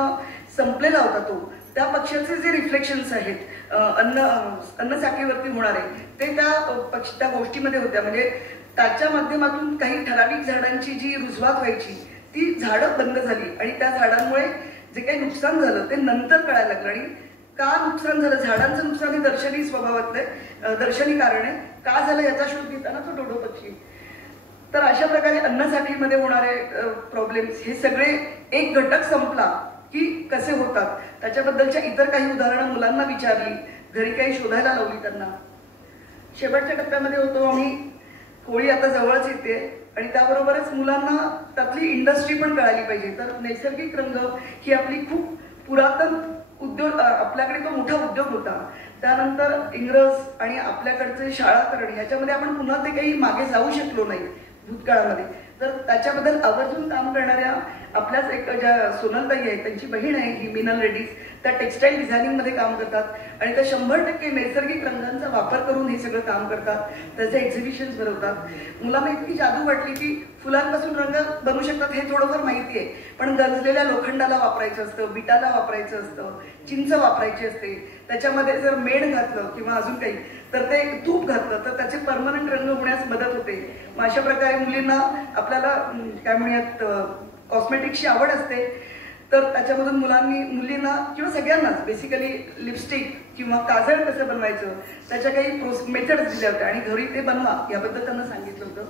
संपलेला होता तो, त्या पक्षाचे जे रिफ्लेक्शन्स आहेत अन्न साखळीवरती होणारे ते त्या गोष्टीमध्ये होत्या. म्हणजे त्याच्या माध्यमातून काही ठराविक झाडांची जी रुजवात व्हायची ती झाडं बंद झाली आणि त्या झाडांमुळे जे काही नुकसान झालं ते नंतर कळायला लागलं. आणि का नुकसान झालं, झाडांचं नुकसान हे दर्शनी स्वभावातलं दर्शनी कारण आहे, का झालं याचा शोध घेताना तो डोडो पक्षी. तर अशा प्रकारे अन्नसाखळीमध्ये होणारे प्रॉब्लेम्स हे सगळे एक घटक संपला की कसे होतात त्याच्याबद्दलच्या इतर काही उदाहरणं मुलांना विचारली, घरी काही शोधायला लावली त्यांना. शेवटच्या टप्प्यामध्ये होतो आम्ही, होळी आता जवळच येते आणि त्याबरोबरच मुलांना त्यातली इंडस्ट्री पण कळाली पाहिजे. तर नैसर्गिक रंग ही आपली खूप पुरातन उद्योग, आपल्याकडे तो मोठा उद्योग होता. त्यानंतर इंग्रज आणि आपल्याकडचे शाळाकरण ह्याच्यामध्ये आपण पुन्हा ते काही मागे जाऊ शकलो नाही भूतकाळामध्ये. तर त्याच्याबद्दल आवर्जून काम करणाऱ्या आपल्याच एक ज्या सोनलताई आहेत त्यांची बहीण आहे ही मिनल रेड्डीज, त्या टेक्स्टाईल डिझायनिंगमध्ये काम करतात आणि त्या 100% नैसर्गिक रंगांचा वापर करून हे सगळं काम करतात, त्याचे एक्झिबिशन्स भरवतात. मुलांना इतकी जादू वाटली की फुलांपासून रंग बनवू शकतात हे थोडंफार माहिती आहे, पण गंजलेल्या लोखंडाला वापरायचं असतं, बिटाला वापरायचं असतं, चिंच वापरायची असते, त्याच्यामध्ये जर मेण घातलं किंवा अजून काही तर ते तूप घातलं तर त्याचे परमनंट रंग होण्यास मदत होते. मग अशा प्रकारे मुलींना आपल्याला काय म्हणूयात कॉस्मेटिक्सची आवड असते, तर त्याच्यामधून मुलींना किंवा सगळ्यांनाच बेसिकली लिपस्टिक किंवा काजळ कसं बनवायचं त्याच्या काही मेथड्स दिल्या होत्या आणि घरी ते बनवा याबद्दल त्यांना सांगितलं होतं.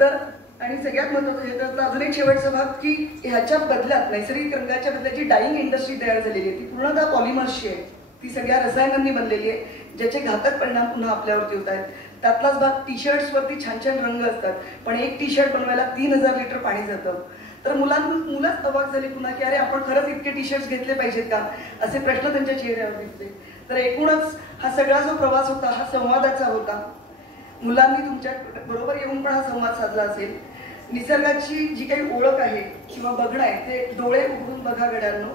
तर आणि सगळ्यात महत्त्वाचं हे तर अजून एक शेवटचा भाग की ह्याच्या बदल्यात नैसर्गिक रंगाच्या बदल्यात जी डाईंग इंडस्ट्री तयार झालेली आहे ती पूर्णतः पॉलिमर्सची आहे, ती सगळ्या रसायनांनी बनलेली आहे ज्याचे घातक परिणाम पुन्हा आपल्यावरती होत आहेत. त्यातलाच भाग टी शर्ट्सवरती छान छान रंग असतात, पण एक टी शर्ट बनवायला 3000 लिटर पाणी जातं. तर मुलंच अवाक झाली पुन्हा की अरे आपण खरंच इतके टी शर्ट्स घेतले पाहिजेत का, असे प्रश्न त्यांच्या चेहऱ्यावर दिसले. तर एकूणच हा सगळा जो प्रवास होता हा संवादाचा होता. मुलांनी तुमच्या बरोबर येऊन पण हा संवाद साधला असेल. निसर्गाची जी काही ओळख आहे किंवा बघणं आहे ते डोळे उघडून बघा गड्यांनो,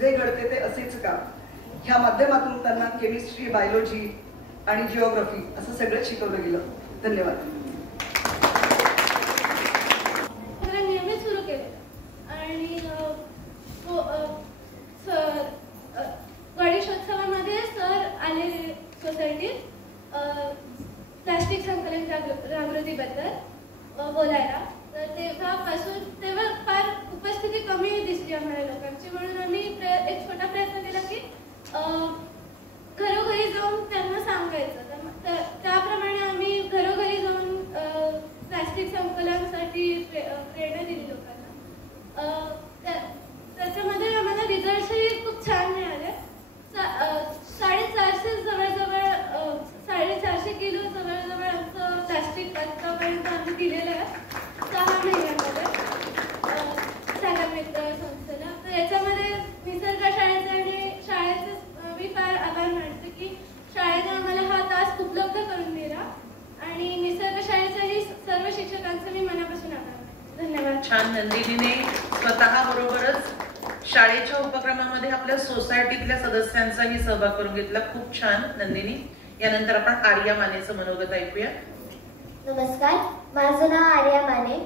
जे घडते ते असेच का, ह्या माध्यमातून त्यांना केमिस्ट्री, बायोलॉजी आणि जिओग्राफी असं सगळं शिकवलं गेलं. धन्यवाद. नियमित सुरू केले आणि गणेशोत्सवामध्ये सर आले सोसायटीत प्लास्टिक संकलन जागृतीबद्दल बोलायला. तर तेव्हा फार उपस्थिती कमी दिसली आम्हाला लोकांची, म्हणून आम्ही एक छोटा प्रयत्न केला की घरोघरी जाऊन त्यांना सांगायचं. त्याप्रमाणे आम्ही घरोघरी जाऊन प्लास्टिक संकलनासाठी प्रेरणा दिली लोकांना. त्याच्यामध्ये आम्हाला रिझल्टही खूप छान मिळाले. 450 जवळजवळ 450 किलो जवळजवळ आमचं प्लास्टिक आतापर्यंत आम्ही दिलेलं आहे 6 महिन्यामध्ये सागर मित्र संस्थेला. तर याच्यामध्ये निसर्ग शाळेचे आणि शाळेचे मी फार आभार मानते की शाळेने आम्हाला हा तास उपलब्ध करून दिला आणि निसर्ग शाळेच्याही सर्व शिक्षकांचे मी मनापासून आभार मानते. धन्यवाद. छान. नंदिनीने स्वतः बरोबरच शाळेच्या उपक्रमामध्ये आपल्या सोसायटीतल्या सदस्यांचाही सहभाग करून घेतला. खूप छान नंदिनी. यानंतर आपण आर्या मानेचं मनोगत ऐकूया. नमस्कार, माझं नाव आर्या माने.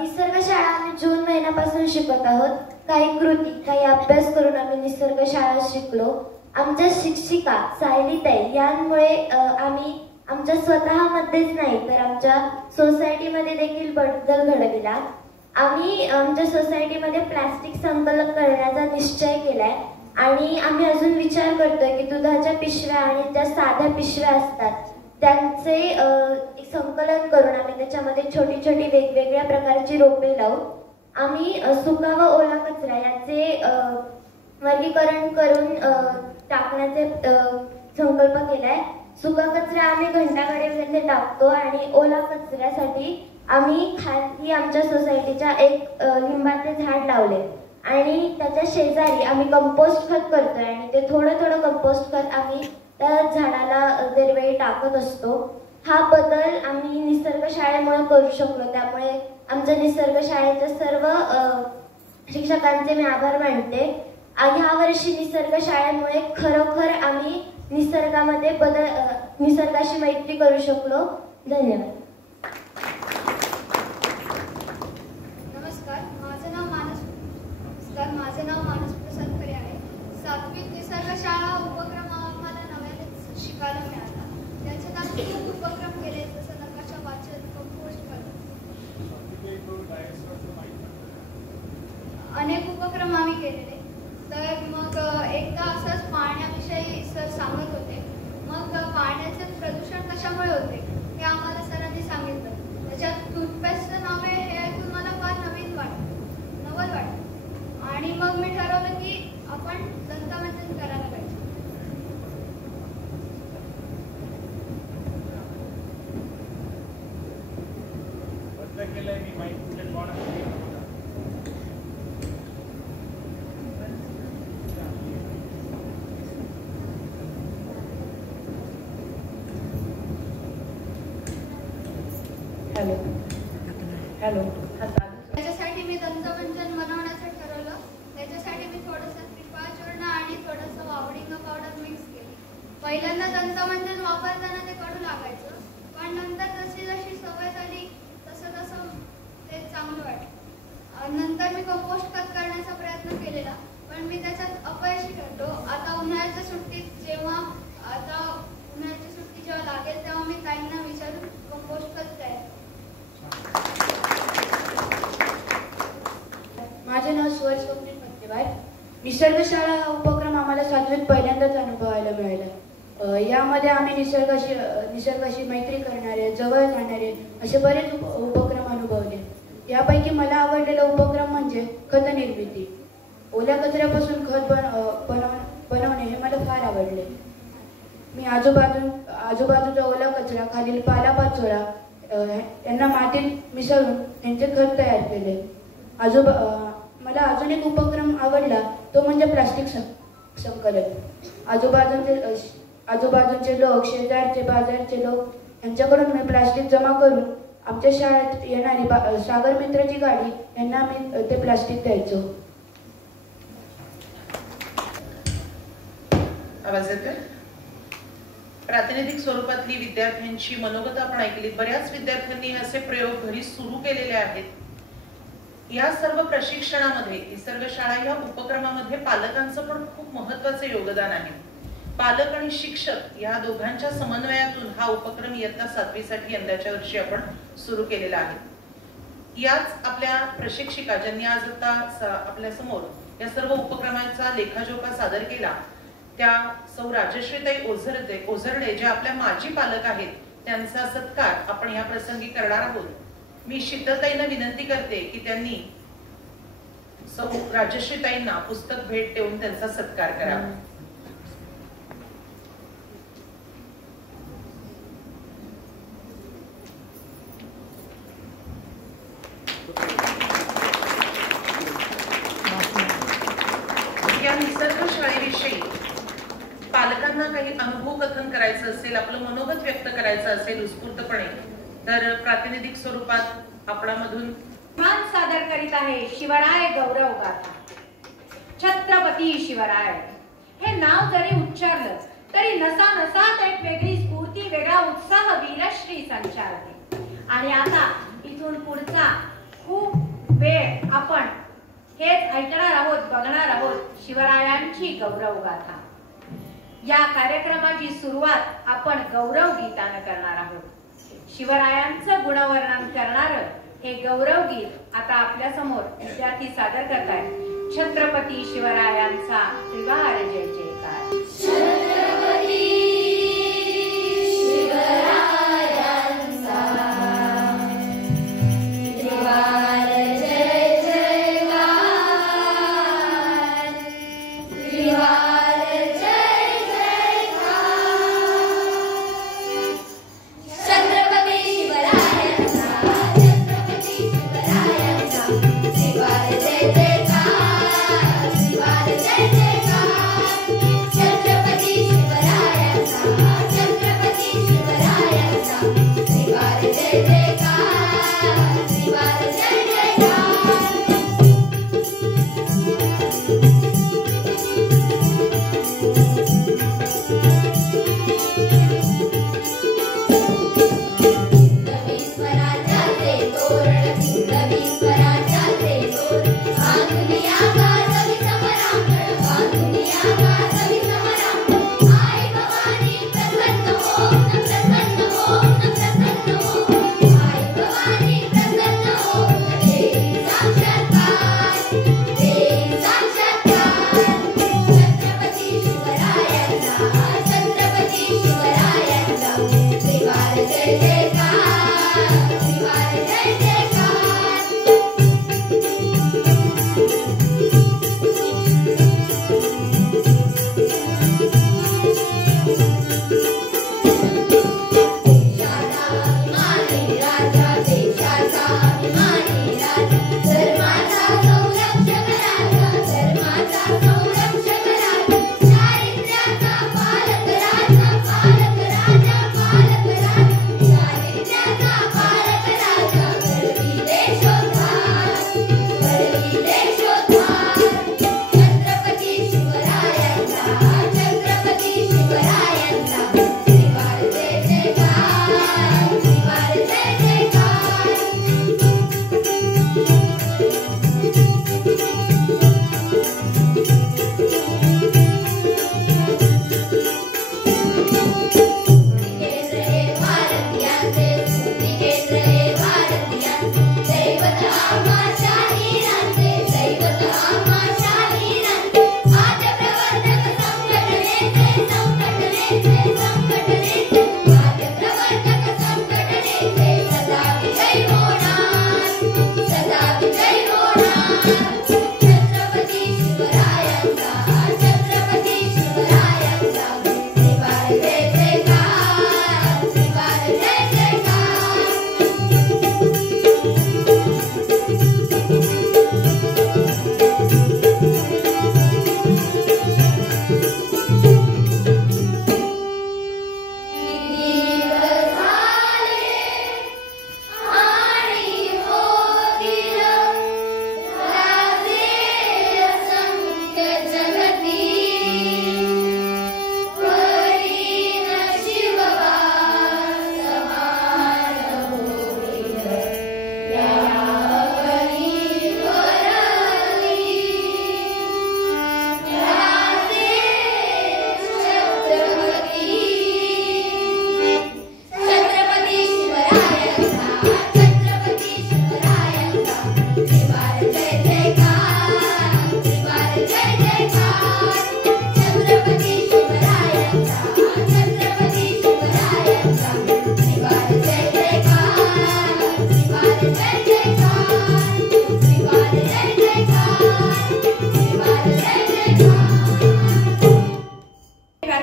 निसर्ग शाळा आम्ही जून महिन्यापासून शिकत आहोत. काही कृती, काही अभ्यास करून आम्ही निसर्ग शाळा शिकलो. आमच्या शिक्षिका सायलीताई यांमुळे आम्ही आमच्या स्वतःमध्येच नाही तर आमच्या सोसायटीमध्ये देखील बदल घडविला. आम्ही आमच्या सोसायटीमध्ये प्लास्टिक संकलन करण्याचा निश्चय केलाय आणि आम्ही अजून विचार करतोय की दुधाच्या पिशव्या आणि ज्या साध्या पिशव्या असतात त्यांचे संकलन करून आम्ही त्याच्यामध्ये छोटी छोटी वेगवेगळ्या प्रकारची रोपे लावून आम्ही सुका व ओला कचरा याचे वर्गीकरण करून टाकण्याचे संकल्प केलाय. सुका कचरा आम्ही घंटागाडीमध्ये टाकतो आणि ओला कचऱ्यासाठी आम्ही खाली आमच्या सोसायटीच्या एक लिंबाचे झाड लावले आणि त्याच्या शेजारी आम्ही कंपोस्ट खत करतोय आणि ते थोडं थोडं कंपोस्ट खत आम्ही त्या झाडाला दरवेळी टाकत असतो. हा बदल आम्ही निसर्ग शाळेमुळे करू शकलो. त्यामुळे आमच्या निसर्ग शाळेच्या सर्व शिक्षकांचे मी आभार मानते. ह्या वर्षी निसर्ग शाळेमुळे खरोखर आम्ही निसर्गामध्ये निसर्गाशी मैत्री करू शकलो. धन्यवाद. नमस्कार, माझं नाव मानस प्रसाद खरे आहे. 7वीत निसर्ग शाळा उपक्रम आम्हाला नव्यानेच शिकायला मिळाला. त्याच्यात आम्ही खूप उपक्रम केले, जसं नकाशा वाचन, कंपोस्ट करणं, अनेक उपक्रम आम्ही केलेले. तर मग एकदा असंच पाण्याविषयी सर सांगत होते. मग पाण्याचे प्रदूषण कशामुळे होते हे आम्हाला सरांनी सांगितलं. त्याच्यात टूथपेस्टचं नाव आहे हे ऐकून मला फार नवल वाटलं आणि मग मी ठरवलं की आपण दंतमंथन करायला पाहिजे. हॅलो. पहिल्यांदा दंतमंजन वापरताना ते कडू लागायचं, पण नंतर जशी जशी सवय झाली तसं तसं ते चांगलं वाटलं. नंतर मी कंपोस्ट खत करण्याचा प्रयत्न केलेला, पण मी त्याच्यात अपयशी ठरलो. आता उन्हाळ्याच्या सुट्टीत जेव्हा लागेल तेव्हा मी ताईंना विचारून कंपोस्ट खत तयार. माझे नाव स्वर स्वप्नील पत्तेवार. निसर्ग शाळा हा उपक्रम आम्हाला 7वीत पहिल्यांदाच अनुभवायला मिळाला. यामध्ये आम्ही निसर्गाशी मैत्री करणारे, जवळ जाणारे असे बरेच उपक्रम अनुभवले. यापैकी मला आवडलेला उपक्रम म्हणजे खत निर्मिती. ओल्या कचऱ्यापासून खत बनवणे हे मला फार आवडले. मी आजूबाजूचा ओला कचरा, खालील पालापाचोळा यांना मातीत मिसळून यांचे खत तयार केले. मला अजून एक उपक्रम आवडला तो म्हणजे प्लास्टिक संकलन. आजूबाजूचे लोक, शेजारचे, बाजारचे लोक यांच्याकडून मी प्लास्टिक जमा करून आमच्या शाळेत येणारी सागर मित्राची गाडी यांना मी ते प्लास्टिक द्यायचो. आवाज येतोय? प्रातिनिधिक स्वरूपातली विद्यार्थ्यांची मनोगत आपण ऐकली. बऱ्याच विद्यार्थ्यांनी असे प्रयोग घरी सुरू केलेले आहेत. या सर्व प्रशिक्षणामध्ये निसर्ग शाळा या उपक्रमामध्ये पालकांचं पण खूप महत्वाचं योगदान आहे. पालक आणि शिक्षक या दोघांच्या समन्वयातून हा उपक्रम इयत्ता 7वी साठी यंदाच्या वर्षी आपण सुरू केलेला आहे. याच आपल्या प्रशिक्षिका ज्यांनी आज आता आपल्या समोर या सर्व उपक्रमांचा लेखाजोखा सादर केला त्या सौ राजश्रीताई ओझरडे ज्या आपल्या माजी पालक आहेत त्यांचा सत्कार आपण या प्रसंगी करणार आहोत. मी शीतलताईंना विनंती करते की त्यांनी सौ राजश्रीताईंना पुस्तक भेट देऊन त्यांचा सत्कार करावा. या निसर्ग शाळेविषयी पालकांना काही अनुभव कथन करायचं असेल, आपलं मनोगत व्यक्त करायचं असेल उत्स्फूर्तपणे, तर प्रातिनिधिक स्वरूपात आपणामधून सादर करीत आहे शिवराय गौरव गाथा. छत्रपती शिवराय हे नाव जरी उच्चारलं तरी नसा नसात एक वेगळी स्फूर्ती, वेगळा उत्साह वीरश्री संचारते. आणि आता इथून पुढचा खूप वेळ आपण हेच ऐकणार आहोत, बघणार आहोत शिवरायांची गौरव गाथा. या कार्यक्रमाची सुरुवात आपण गौरव गीतानं करणार आहोत. शिवरायांचं गुणवर्णन करणारं हे गौरव गीत आता आपल्या समोर विद्यार्थी सादर करतायत. छत्रपती शिवरायांचा त्रिवार जय जयकार. छत्रपती शिवरायांचा त्रिवार जय जयकार. त्रिवार जय जयकार. छत्रपती शिवरायांचा, छत्रपती शिवरायांचा त्रिवार जय जयकार. त्रिवार जय जयकार.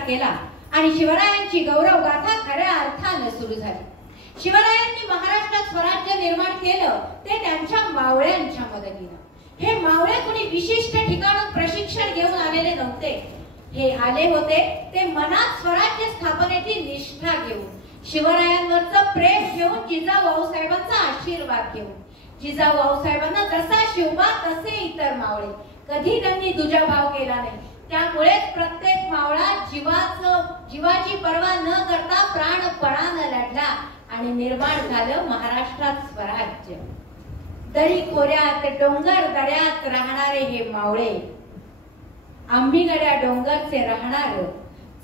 केला आणि शिवरायांची गौरव गाथा खऱ्या अर्थाने सुरू झाली। शिवरायांनी महाराष्ट्रात स्वराज्य निर्माण केलं ते त्यांच्या मावळ्यांच्या मदतीने। हे मावळे कुणी विशिष्ट ठिकाणून प्रशिक्षण घेऊन आलेले नव्हते, हे आले होते ते मनात स्वराज्य स्थापनेची निष्ठा घेऊन, शिवरायांवरचं प्रेम घेऊन, जिजाऊ साहेबांचा आशीर्वाद घेऊन। जिजाऊ साहेबांना जसा शिवबा तसे इतर मावळे, कधी त्यांनी दुजाभाव केला नाही। त्यामुळे प्रत्येक मावळा जीवाची पर्वा न करता प्राणपणाने लढला आणि निर्माण झालं महाराष्ट्रात स्वराज्य। दरी खोऱ्यात डोंगर दऱ्यात राहणारे हे मावळे, आंबीगड्या डोंगरचे राहणार,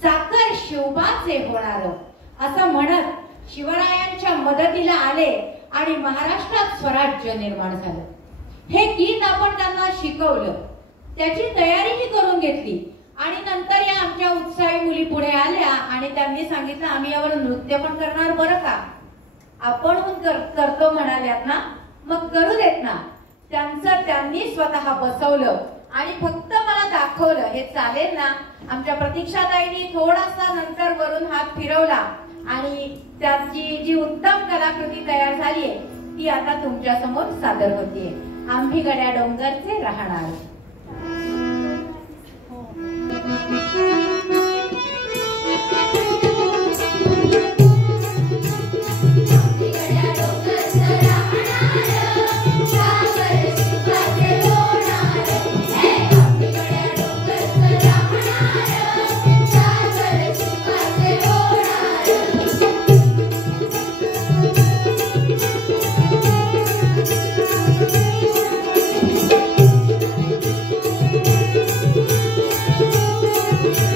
चाकर शिवबाचे होणार, असं म्हणत शिवरायांच्या मदतीला आले आणि महाराष्ट्रात स्वराज्य निर्माण झालं। हे गीत आपण त्यांना शिकवलं, त्याची तयारीही करून घेतली आणि नंतर या आमच्या उत्साही मुली पुढे आल्या आणि त्यांनी सांगितलं आम्ही यावर नृत्य पण करणार बरं का। आपण करतो म्हणाल्यात ना, मग करू देत ना। त्यांनी स्वतः बसवलं आणि फक्त मला दाखवलं हे चालेल ना। आमच्या प्रतीक्षाताईंनी थोडासा नंतर वरून हात फिरवला आणि त्याची जी उत्तम कलाकृती तयार झालीये ती आता तुमच्या समोर सादर होतीये। आंबीगड्या डोंगरचे राहणार। Thank you.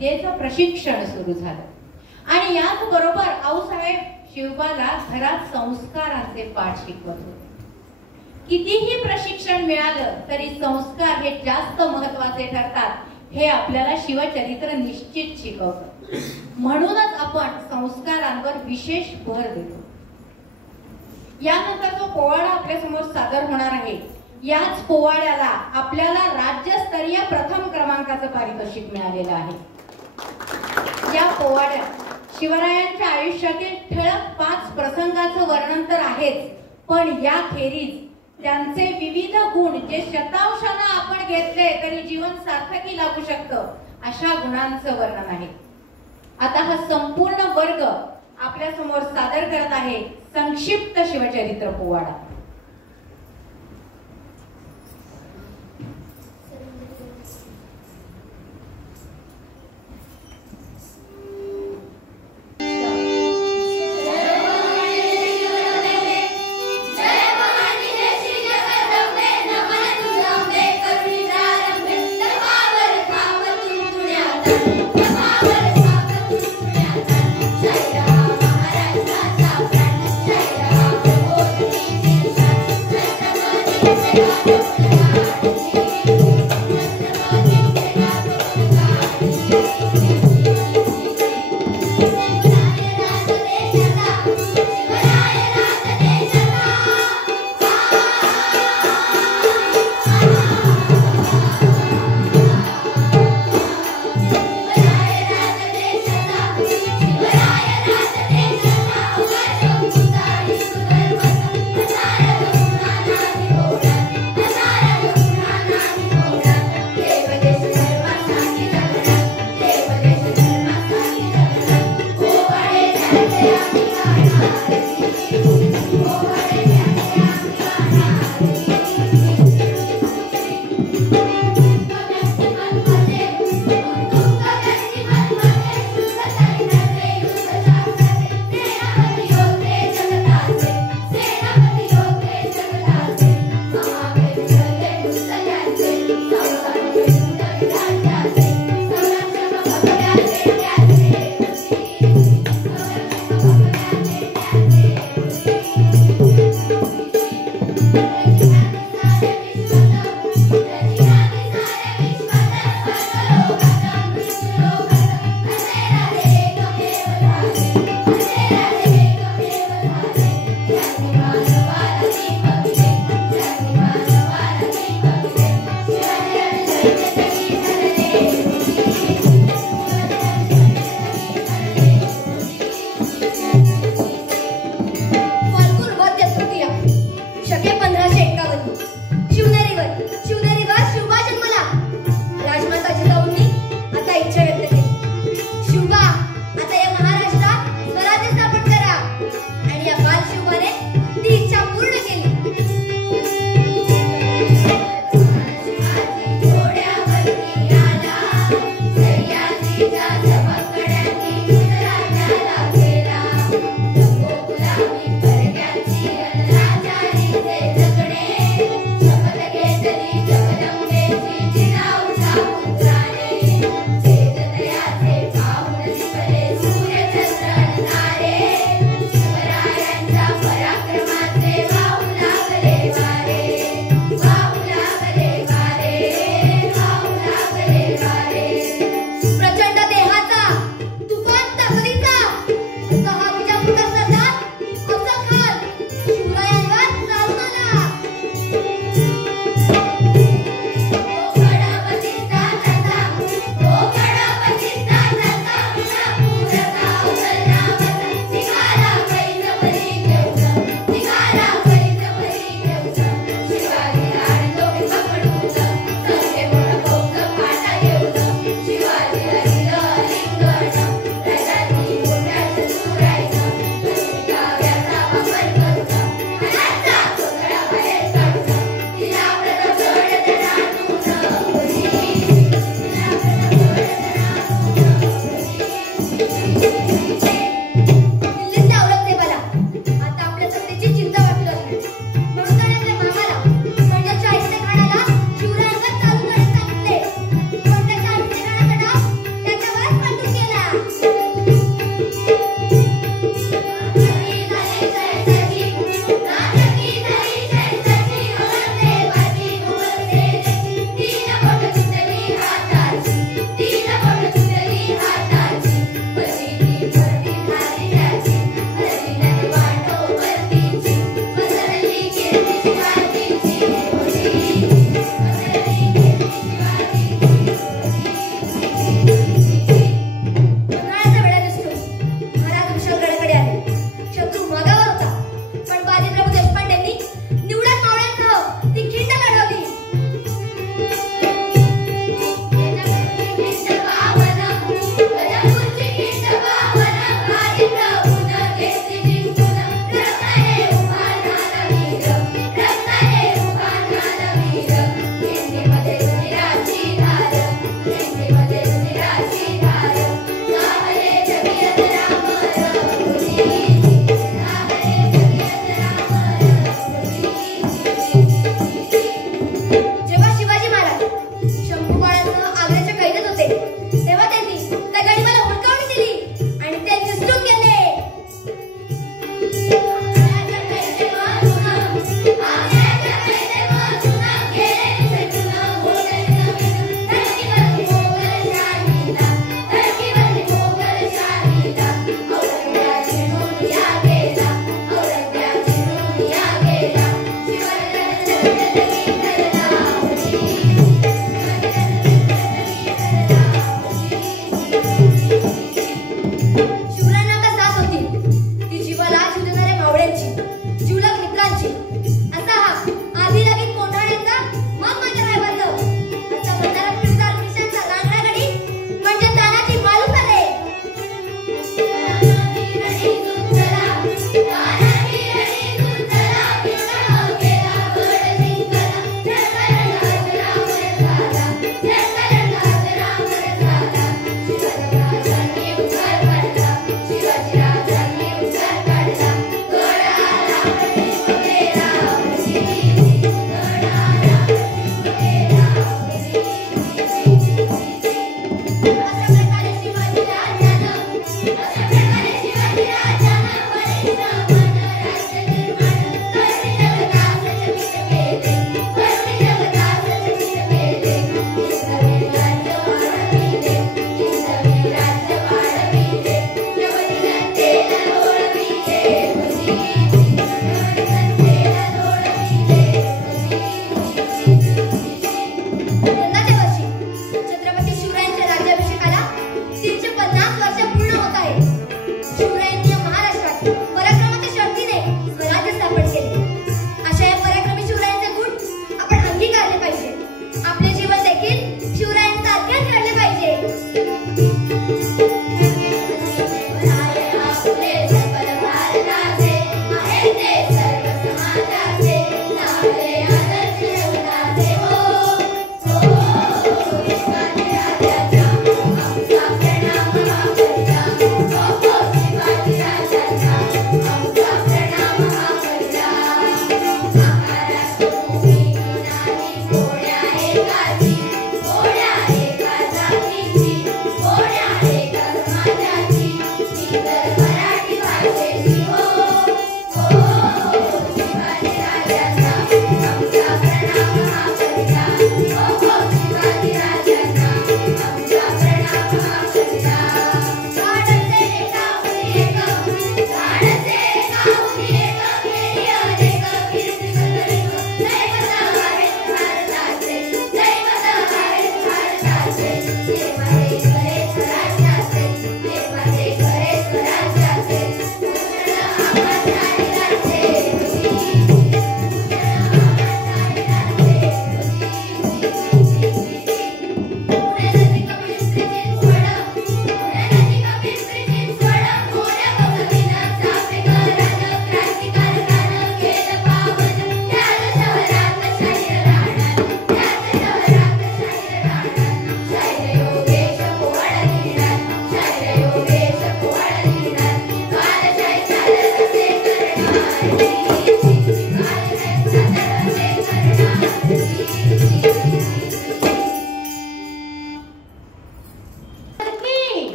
विद्येचं प्रशिक्षण सुरू झालं. आणि याच बरोबर आऊसाहेब शिवबाला घरात संस्कारांचे पाठ शिकवत होते. कितीही प्रशिक्षण मिळालं तरी संस्कार हे जास्त महत्वाचे ठरतात हे आपल्याला शिवचरित्र निश्चित शिकवतं. म्हणूनच आपण संस्कारांवर विशेष भर देतो. यानंतर जो पोवाडा आपल्या समोर सादर होणार आहे, याच पोवाड्याला आपल्याला राज्यस्तरीय प्रथम क्रमांकाचं पारितोषिक मिळालेलं आहे. या पोवाड्यात शिवरायांच्या आयुष्यातील ठळक 5 प्रसंगाचं वर्णन तर आहेच, पण याखेरीज त्यांचे विविध गुण जे शतांशानं आपण घेतले तरी जीवन सार्थकी लागू शकतं अशा गुणांचं वर्णन आहे. आता हा संपूर्ण वर्ग आपल्या समोर सादर करत आहे संक्षिप्त शिवचरित्र पोवाडा. जय राम महाराज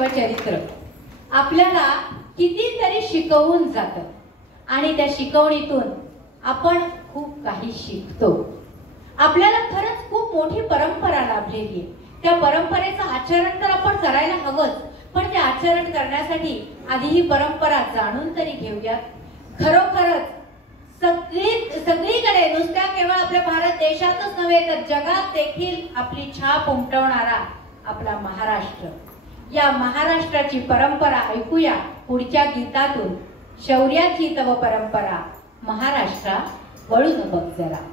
शिवचरित्र आपल्याला कितीतरी शिकवून जातं आणि त्या शिकवणीतून आपण खूप काही शिकतो. आपल्याला खरंच खूप मोठी परंपरा लाभलेली आहे. त्या परंपरेचं आचरण तर आपण करायला हवंच, पण ते आचरण करण्यासाठी आधी ही परंपरा जाणून तरी घेऊयात. खरोखरच सगळीकडे नुसत्या केवळ आपल्या भारत देशातच नव्हे तर जगात देखील आपली छाप उमटवणारा आपला महाराष्ट्र. या महाराष्ट्राची परंपरा ऐकूया पुढच्या गीतातून. शौर्याची तव परंपरा महाराष्ट्रा वळून बघ जरा.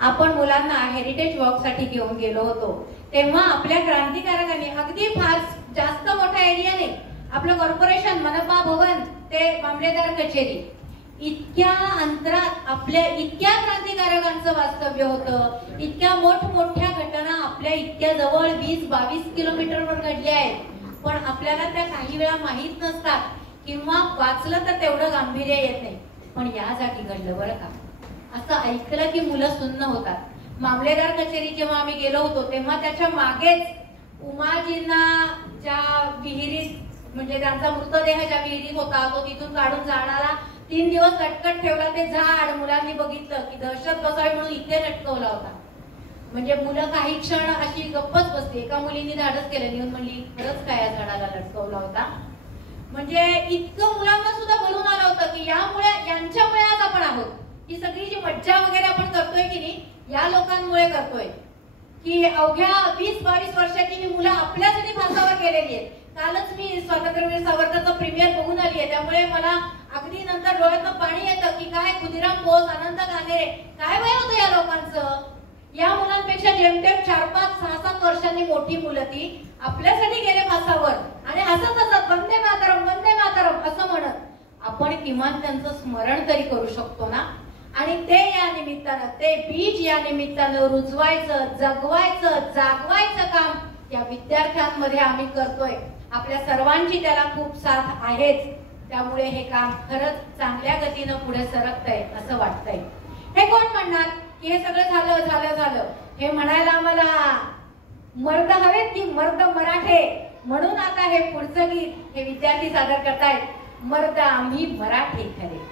आपण मुलांना हेरिटेज वॉक साठी घेऊन गेलो होतो तेव्हा आपल्या क्रांतिकारकांनी अगदी फार जास्त मोठा एरिया नाही, आपलं कॉर्पोरेशन मनपा भवन ते मामलेदार कचेरी इतक्या अंतरात आपल्या इतक्या क्रांतिकारकांचं वास्तव्य होतं, इतक्या मोठमोठ्या घटना आपल्या इतक्या जवळ 20-22 किलोमीटरवर घडल्या आहेत, पण आपल्याला त्या काही वेळा माहीत नसतात किंवा वाचलं तर तेवढं गांभीर्य येत नाही. पण या जागी घडलं बरं का. असं ऐकलं की मुलं सुन्न होतात. मामलेदार कचेरी जेव्हा आम्ही गेलो होतो तेव्हा त्याच्या मागेच उमाजींना ज्या विहिरीत म्हणजे त्यांचा मृतदेह ज्या विहिरीत होता तो तिथून काढून झाडाला 3 दिवस लटकत ठेवला. ते झाड मुलांनी बघितलं की दहशत बसावी म्हणून इथे लटकवला होता. म्हणजे मुलं काही क्षण अशी गप्पच बसली. एका मुलीने धाडस केलं, नेऊन म्हणली खरंच काय या झाडाला लटकवला होता. म्हणजे इतकं मुलांना सुद्धा भरून आलं होतं की यामुळे यांच्यामुळे आज आपण आहोत. ही सगळी जी मज्जा वगैरे आपण करतोय की नाही या लोकांमुळे करतोय. की अवघ्या 20-22 वर्षाची ही मुलं आपल्यासाठी फासावर गेलेली आहेत. कालच मी स्वातंत्र्यवीर सावरकरचा प्रीमियर बघून आली आहे, त्यामुळे मला अगदी नंतर डोळ्यातनं पाणी येतं की काय खुदिराम बोस, अनंत गांधे, काय वय होतं या लोकांचं. या मुलांपेक्षा जेमतेम 4-5-6-7 वर्षांनी मोठी मुलं ती आपल्यासाठी गेले फासावर आणि हसत हसत वंदे मातरम वंदे मातरम असं म्हणत आपण किमान त्यांचं स्मरण तरी करू शकतो ना. आणि ते या निमित्तानं ते बीज या निमित्तानं रुजवायचं, जगवायचं, जागवायचं काम या विद्यार्थ्यांमध्ये आम्ही करतोय. आपल्या सर्वांची त्याला खूप साथ आहेच. त्यामुळे हे काम खरंच चांगल्या गतीनं पुढे सरकतंय असं वाटतंय. हे कोण म्हणणार की हे सगळं झालं झालं झालं, हे म्हणायला आम्हाला मर्द हवेत की मर्द मराठे. म्हणून आता हे पुढचं गीत हे विद्यार्थी सादर करतायत, मर्द आम्ही मराठे खरे.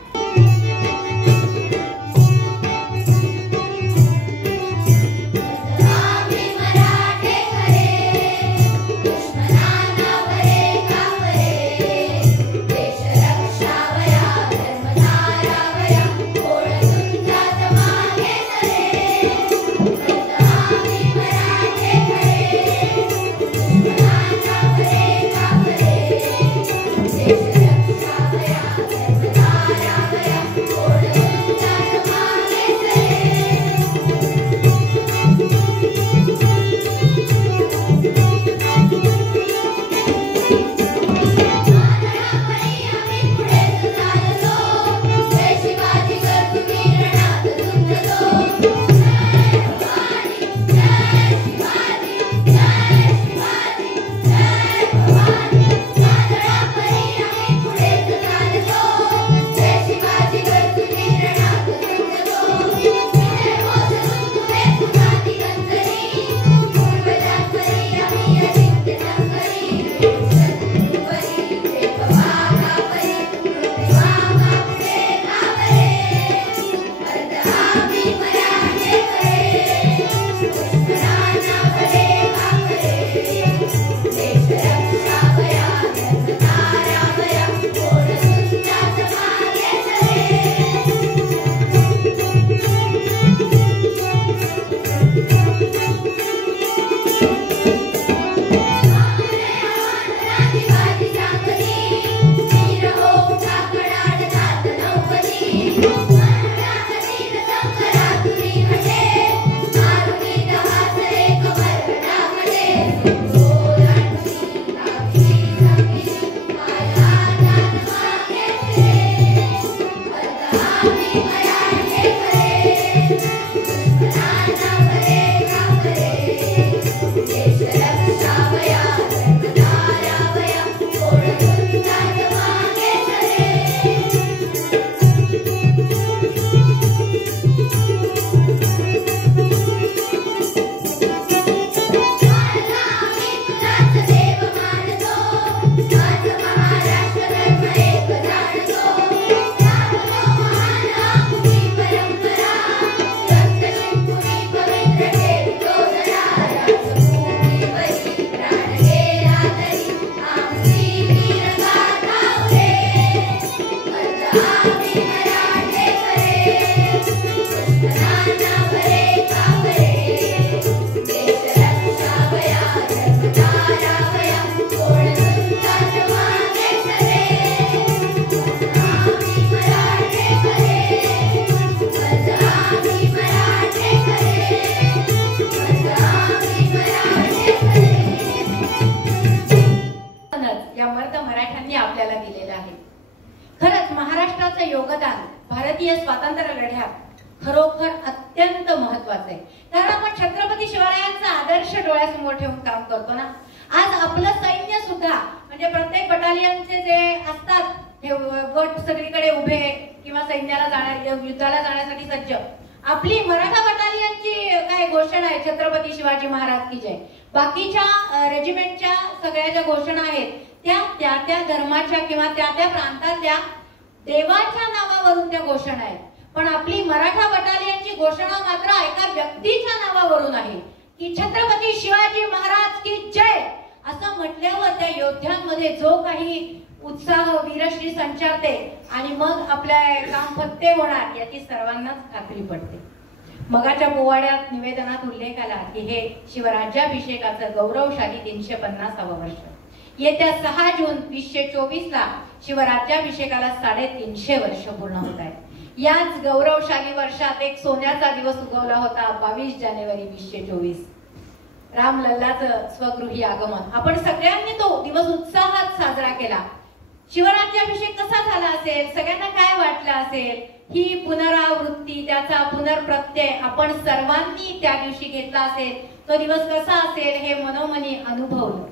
योगदान भारतीय स्वातंत्र्य लढ्यात खरोखर अत्यंत महत्वाचं आहे. कारण आपण छत्रपती शिवरायांचा आदर्श डोळ्यासमोर ठेवून काम करतो ना. आज आपलं सैन्य सुद्धा म्हणजे प्रत्येक बटालियनचे जे असतात हे गट सगळीकडे उभे किंवा सैन्याला युद्धाला जाण्यासाठी सज्ज. आपली मराठा बटालियनची काय घोषणा आहे, छत्रपती शिवाजी महाराज की जय. बाकीच्या रेजिमेंटच्या सगळ्या ज्या घोषणा आहेत त्या त्या धर्माच्या किंवा त्या प्रांतातल्या देवाच्या नावावरून त्या घोषणा आहेत. पण आपली मराठा बटालियनची घोषणा मात्र एका व्यक्तीच्या नावावरून आहे की छत्रपती शिवाजी महाराज की जय असं म्हटल्यावर त्या योद्ध्यांमध्ये जो काही उत्साह वीरश्री संचारते आणि मग आपल्या काम फत्ते होणार याची सर्वांनाच खात्री पडते. मगाच्या पोवाड्यात निवेदनात उल्लेख आला की हे शिवराज्याभिषेकाचं गौरवशाली 350वं वर्ष. येत्या 6 जून 2024 ला शिवराज्याभिषेकाला 350 वर्ष पूर्ण होत आहेत. याच गौरवशाली वर्षात एक सोन्याचा दिवस उगवला होता 22 जानेवारी 2024, रामलल्लाचं स्वगृही आगमन. आपण सगळ्यांनी तो दिवस उत्साहात साजरा केला. शिवराज्याभिषेक कसा झाला असेल, सगळ्यांना काय वाटलं असेल, ही पुनरावृत्ती त्याचा पुनर्प्रत्यय आपण सर्वांनी त्या दिवशी घेतला असेल. तो दिवस कसा असेल हे मनोमनी अनुभवलं.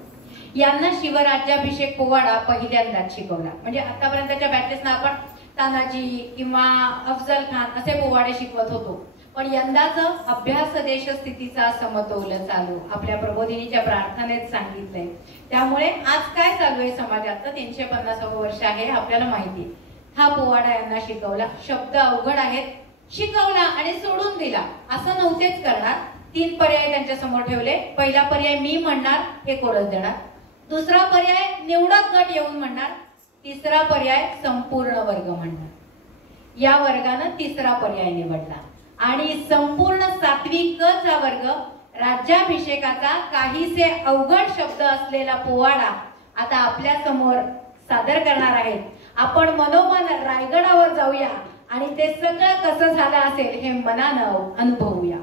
यांना शिवराज्याभिषेक पोवाडा पहिल्यांदाच शिकवला. म्हणजे आतापर्यंतच्या बॅचेसना आपण तानाजी किंवा अफजल खान असे पोवाडे शिकवत होतो. पण यंदाचं अभ्यास देश स्थितीचा समतोल चालू आपल्या प्रबोधिनीच्या प्रार्थनेत सांगितलंय. त्यामुळे आज काय चालू आहे समाजात, 350वं वर्ष आहे आपल्याला माहिती. हा पोवाडा यांना शिकवला. शब्द अवघड आहेत, शिकवला आणि सोडून दिला असं नव्हतेच करणार. 3 पर्याय त्यांच्या समोर ठेवले. पहिला पर्याय मी म्हणणार, हे कोरस देणार. दुसरा पर्याय निवडक गट येऊन म्हणणार. तिसरा पर्याय संपूर्ण वर्ग म्हणणार. या वर्गानं तिसरा पर्याय निवडला आणि संपूर्ण 7वी क चा वर्ग राज्याभिषेकाचा काहीसे अवघड शब्द असलेला पोवाडा आता आपल्या समोर सादर करणार आहेत. आपण मनोमन रायगडावर जाऊया आणि ते सगळं कसं झालं असेल हे मनानं अनुभवूया.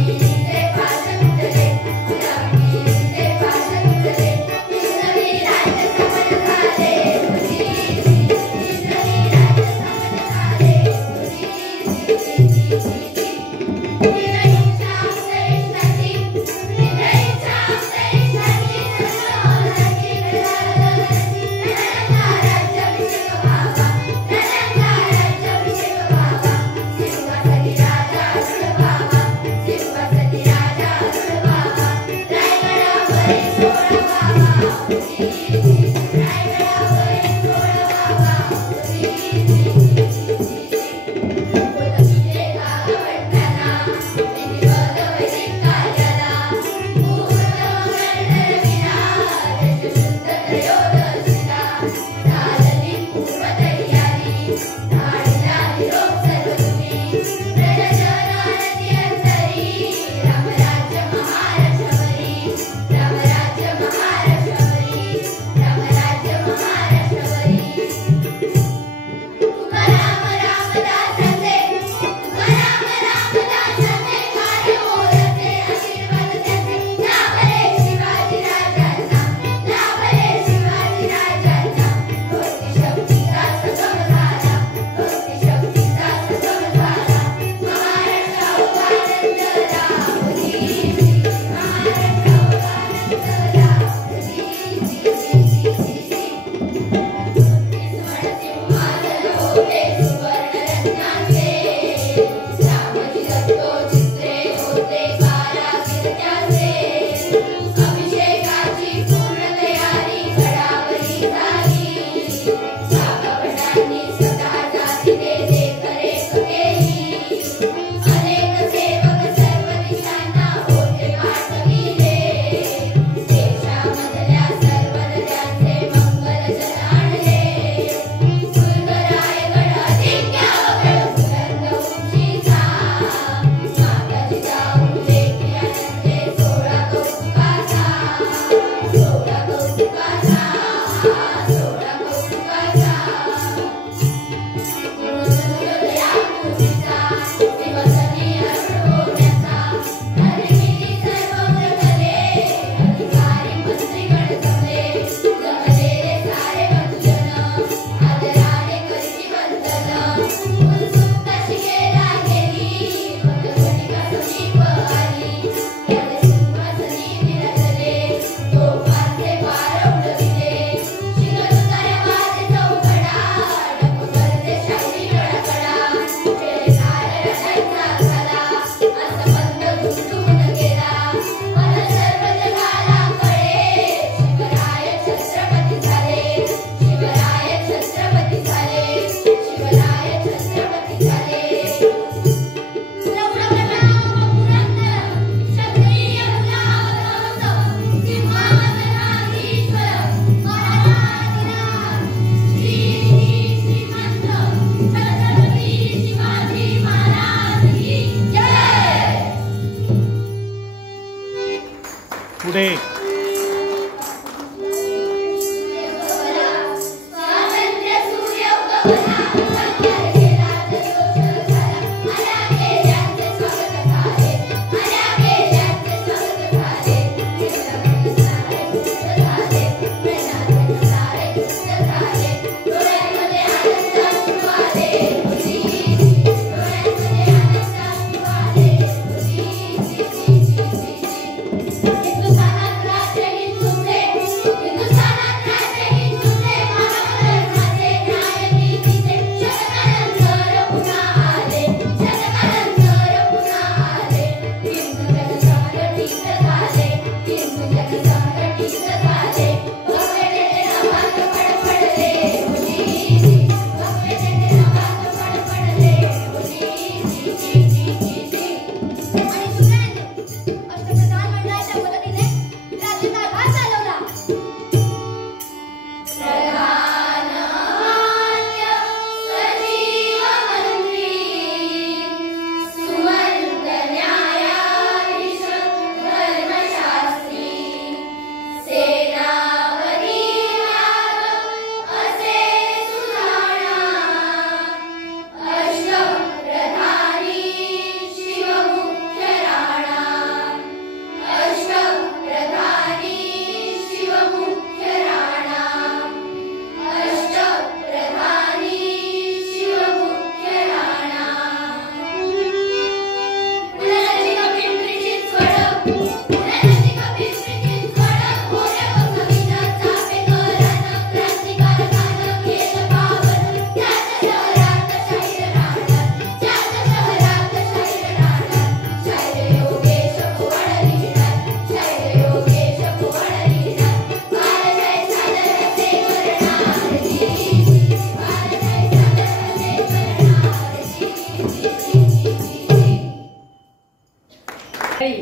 Thank you.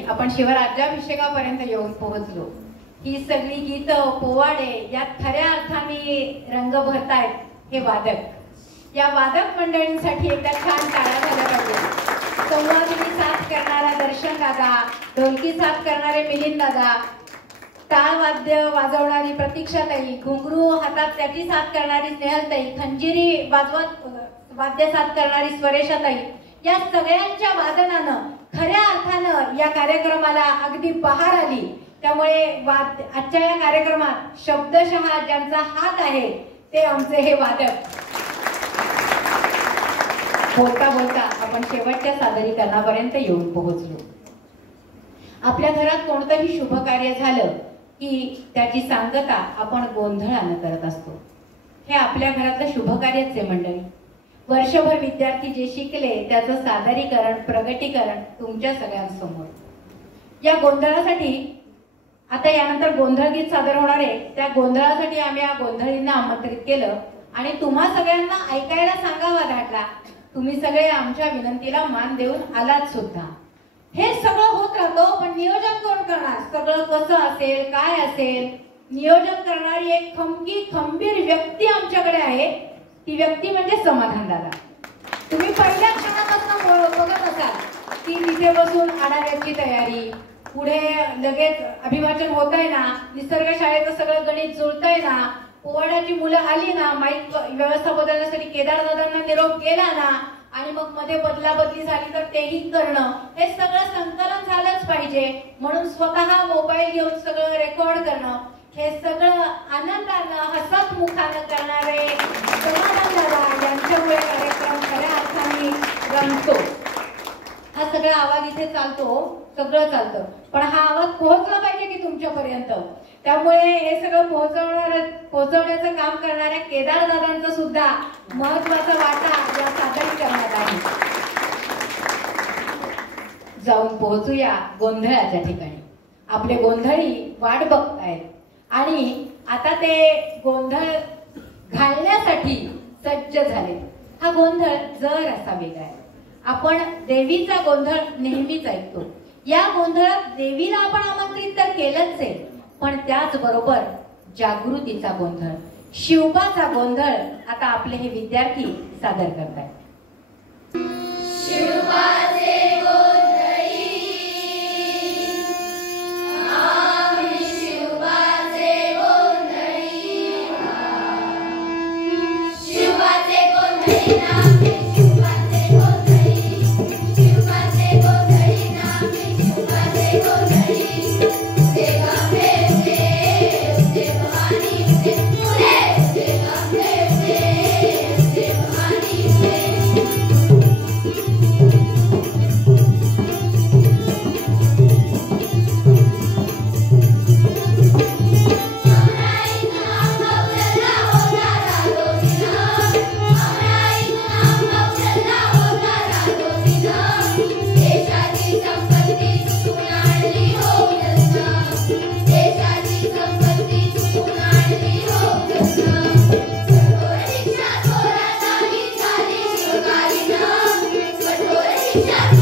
आपण शिवराज्याभिषेकापर्यंत येऊन पोहोचलो. ही सगळी गीतं पोवाडे यात खऱ्या अर्थाने रंग भरतायत हे वादक. या वादक मंडळींसाठी एकदा छान टाळ्या झाल्या पाहिजे. संवादिनी साथ करणारा दर्शन दादा, ढोलकी साथ करणारे मिलिंद दादा, टाळ वाद्य वाजवणारी प्रतीक्षाताई, घुंगरू हातात त्याची साथ करणारी स्नेहलताई, खंजिरी वाजवत वाद्य साथ करणारी स्वरेशाताई, या सगळ्यांच्या वादनानं खऱ्या अर्थानं या कार्यक्रमाला अगदी बहार आली. त्यामुळे आजच्या या कार्यक्रमात शब्दशः ज्यांचा हात आहे ते आमचे हे वादक. बोलता बोलता आपण शेवटच्या सादरीकरणापर्यंत येऊन पोहोचलो. आपल्या घरात कोणतंही शुभ कार्य झालं की त्याची सांगता आपण गोंधळानं करत असतो. हे आपल्या घरातलं शुभ कार्यच आहे मंडळी. वर्षभर विद्यार्थी जे शिकले त्याचं सादरीकरण प्रगटीकरण तुमच्या सगळ्यांसमोर. या गोंधळासाठी आता यानंतर गोंधळ गीत सादर होणार आहे. त्या गोंधळासाठी आम्ही या गोंधळींना आमंत्रित केलं आणि तुम्हा सगळ्यांना ऐकायला सांगावा धाडला. तुम्ही सगळे आमच्या विनंतीला मान देऊन आलात सुद्धा. हे सगळं होत राहतं पण नियोजन कोण करणार, सगळं कसं असेल काय असेल, नियोजन करणारी एक खंबीर व्यक्ती आमच्याकडे आहे. ती व्यक्ती म्हणजे समाधान दादा. तुम्ही पहिल्या क्षणापासून बघत असाल की तिथे बसून आणाऱ्याची तयारी, पुढे लगेच अभिवाचन होत आहे ना, निसर्ग शाळेचं सगळं गणित जुळतंय ना, पोवाड्याची मुलं आली ना, माईक व्यवस्था बदलण्यासाठी केदार दादांना निरोप गेला ना, आणि मग मध्ये बदलाबदली झाली तर तेही करणं, हे सगळं संकलन झालंच पाहिजे. म्हणून स्वतः मोबाईल घेऊन सगळं रेकॉर्ड करणं, हे सगळं आनंदानं हसत मुखानं करणारे समाधान दादा यांच्यामुळे कार्यक्रम खऱ्या अर्थाने रंगतो. हा सगळा आवाज इथे चालतो, सगळं चालतं, पण हा आवाज पोहोचला पाहिजे की तुमच्यापर्यंत. त्यामुळे हे सगळं पोहोचवण्याचं काम करणाऱ्या केदार दादांचा सुद्धा महत्वाचा वाटा या सादरीकरणात आहे. जाऊन पोहोचूया गोंधळाच्या ठिकाणी. आपले गोंधळी वाट बघतायत आणि आता ते गोंधळ घालण्यासाठी सज्ज झाले. हा गोंधळ जर असा वेगळा आहे. आपण देवीचा गोंधळ नेहमीच ऐकतो. या गोंधळात देवीला आपण आमंत्रित तर केलंच आहे, पण त्याचबरोबर जागृतीचा गोंधळ, शिवबाचा गोंधळ आता आपले हे विद्यार्थी सादर करतात. शिवबाचे शिवबाचे Yeah.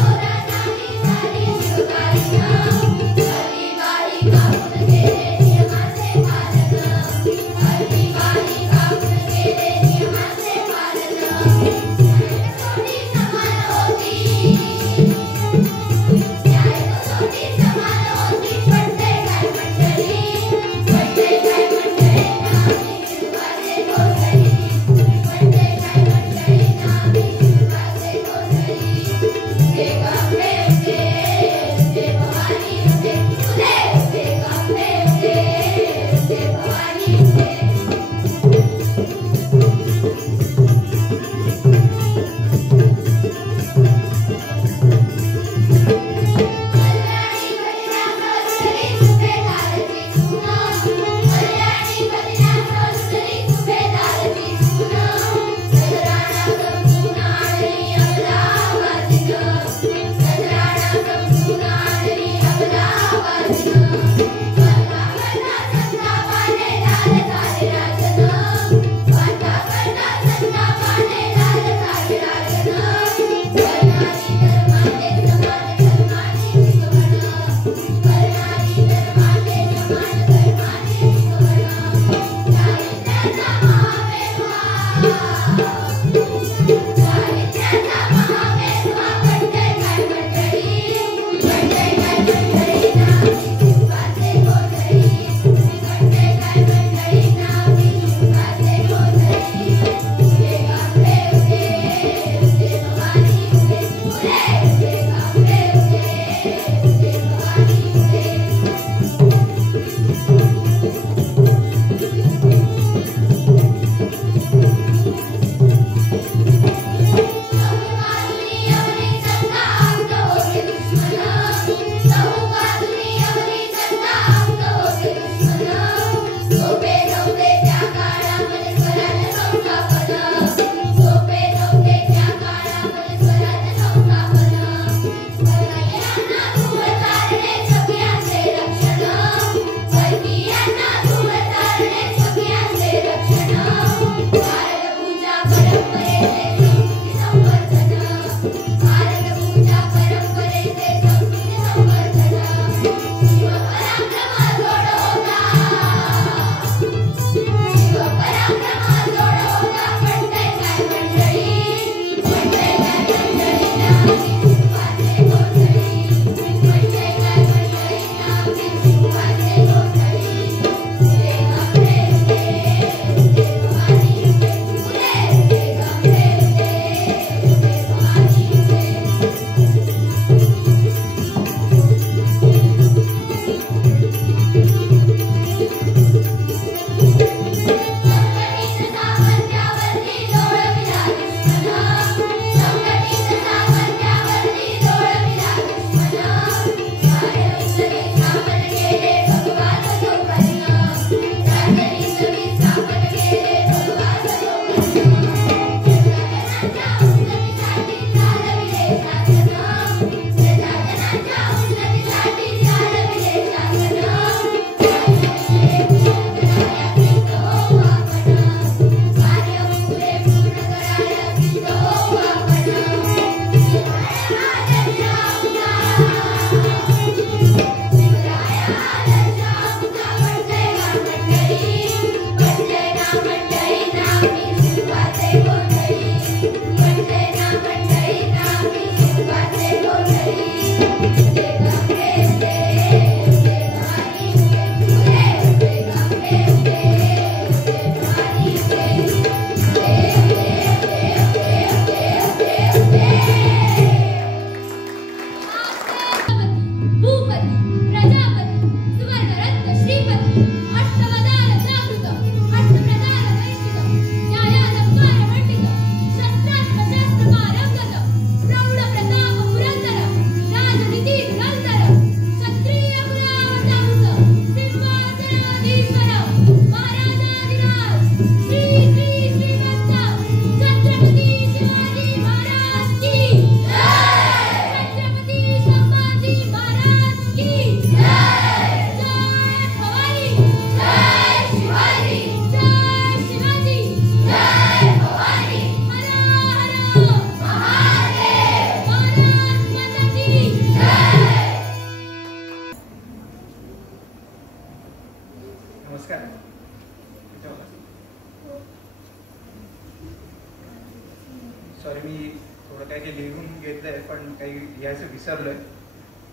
सॉरी मी थोडं काही लिहून घेतलंय पण काही लिहायचं विसरलोय.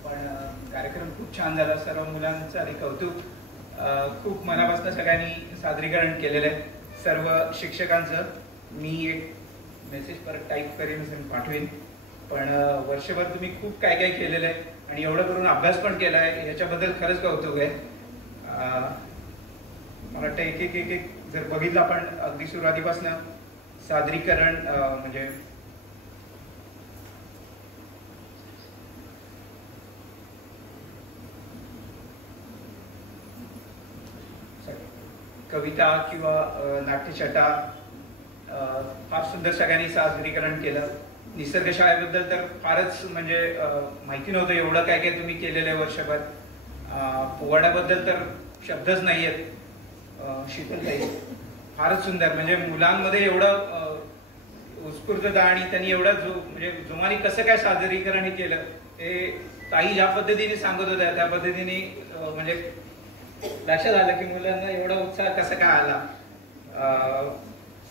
पण कार्यक्रम खूप छान झाला. सर्व मुलांचं आणि कौतुक. खूप मनापासून सगळ्यांनी सादरीकरण केलेलं आहे. सर्व शिक्षकांचं मी एक मेसेज परत टाईप करीन आणि पाठवेन. पण वर्षभर तुम्ही खूप काय काय केलेलं आहे आणि एवढं करून अभ्यास पण केला आहे, याच्याबद्दल खरंच कौतुक आहे. मला वाटतं एक एक एक जर बघितलं आपण अगदी सुरुवातीपासून सादरीकरण म्हणजे कविता किंवा नाट्यछटा फार सुंदर सगळ्यांनी सादरीकरण केलं. निसर्ग शाळेबद्दल तर फारच म्हणजे माहिती नव्हतं एवढं काय काय तुम्ही केलेलं आहे वर्षभर. पोवाड्याबद्दल तर शब्दच नाही आहेत. शीतलताई फारच सुंदर, म्हणजे मुलांमध्ये एवढं उत्स्फूर्तता आणि त्यांनी एवढं म्हणजे जोमाने कसं काय सादरीकरण हे केलं ते ताई ज्या पद्धतीने सांगत होत्या त्या पद्धतीने म्हणजे लक्षात आलं की मुलांना एवढा उत्साह कसा काय आला.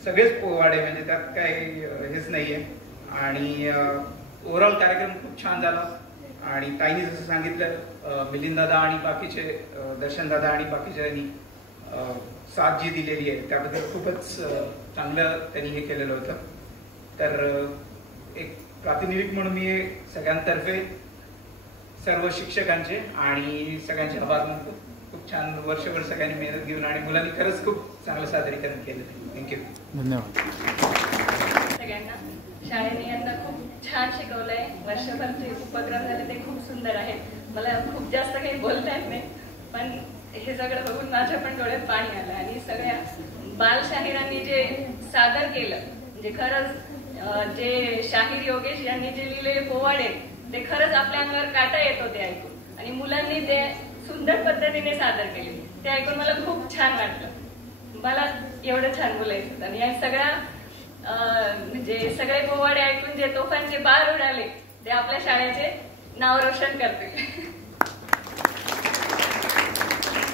सगळेच पोवाडे म्हणजे त्यात काही हेच नाहीये. आणि ओव्हरऑल कार्यक्रम खूप छान झाला. आणि ताईने जसं सांगितलं मिलिंद दादा आणि बाकीचे दर्शन दादा आणि बाकीच्यांनी साथ जी दिलेली आहे त्याबद्दल खूपच चांगलं त्यांनी हे केलेलं होतं. तर एक प्रातिनिधिक म्हणून मी सगळ्यांतर्फे सर्व शिक्षकांचे आणि सगळ्यांचे आभार मानतो. खूप छान वर्षभर सगळ्यांनी मेहनत घेऊन आणि मुलांनी खरंच खूप चांगलं सादरीकरण केलं. थँक्यू. धन्यवाद. सगळ्यांना शाळेने यांना खूप छान शिकवलंय. वर्षभर जे उपक्रम झाले ते खूप सुंदर आहेत. मला खूप जास्त काही बोलता येत नाही पण हे सगळं बघून माझ्या पण डोळ्यात पाणी आलं. आणि सगळ्या बालशाहिरांनी जे सादर केलं म्हणजे खरंच जे शाहीर योगेश यांनी जे लिहिलेले पोवाडे ते खरंच आपल्या अंगावर काटा येत होते ऐकून. आणि मुलांनी ते सुंदर पद्धतीने सादर केले ते ऐकून मला खूप छान वाटलं. मला एवढं छान बोलायचं. आणि या सगळ्या म्हणजे सगळे पोवाडे ऐकून जे तोफांचे बार उडाले ते आपल्या शाळेचे नाव रोशन करतील.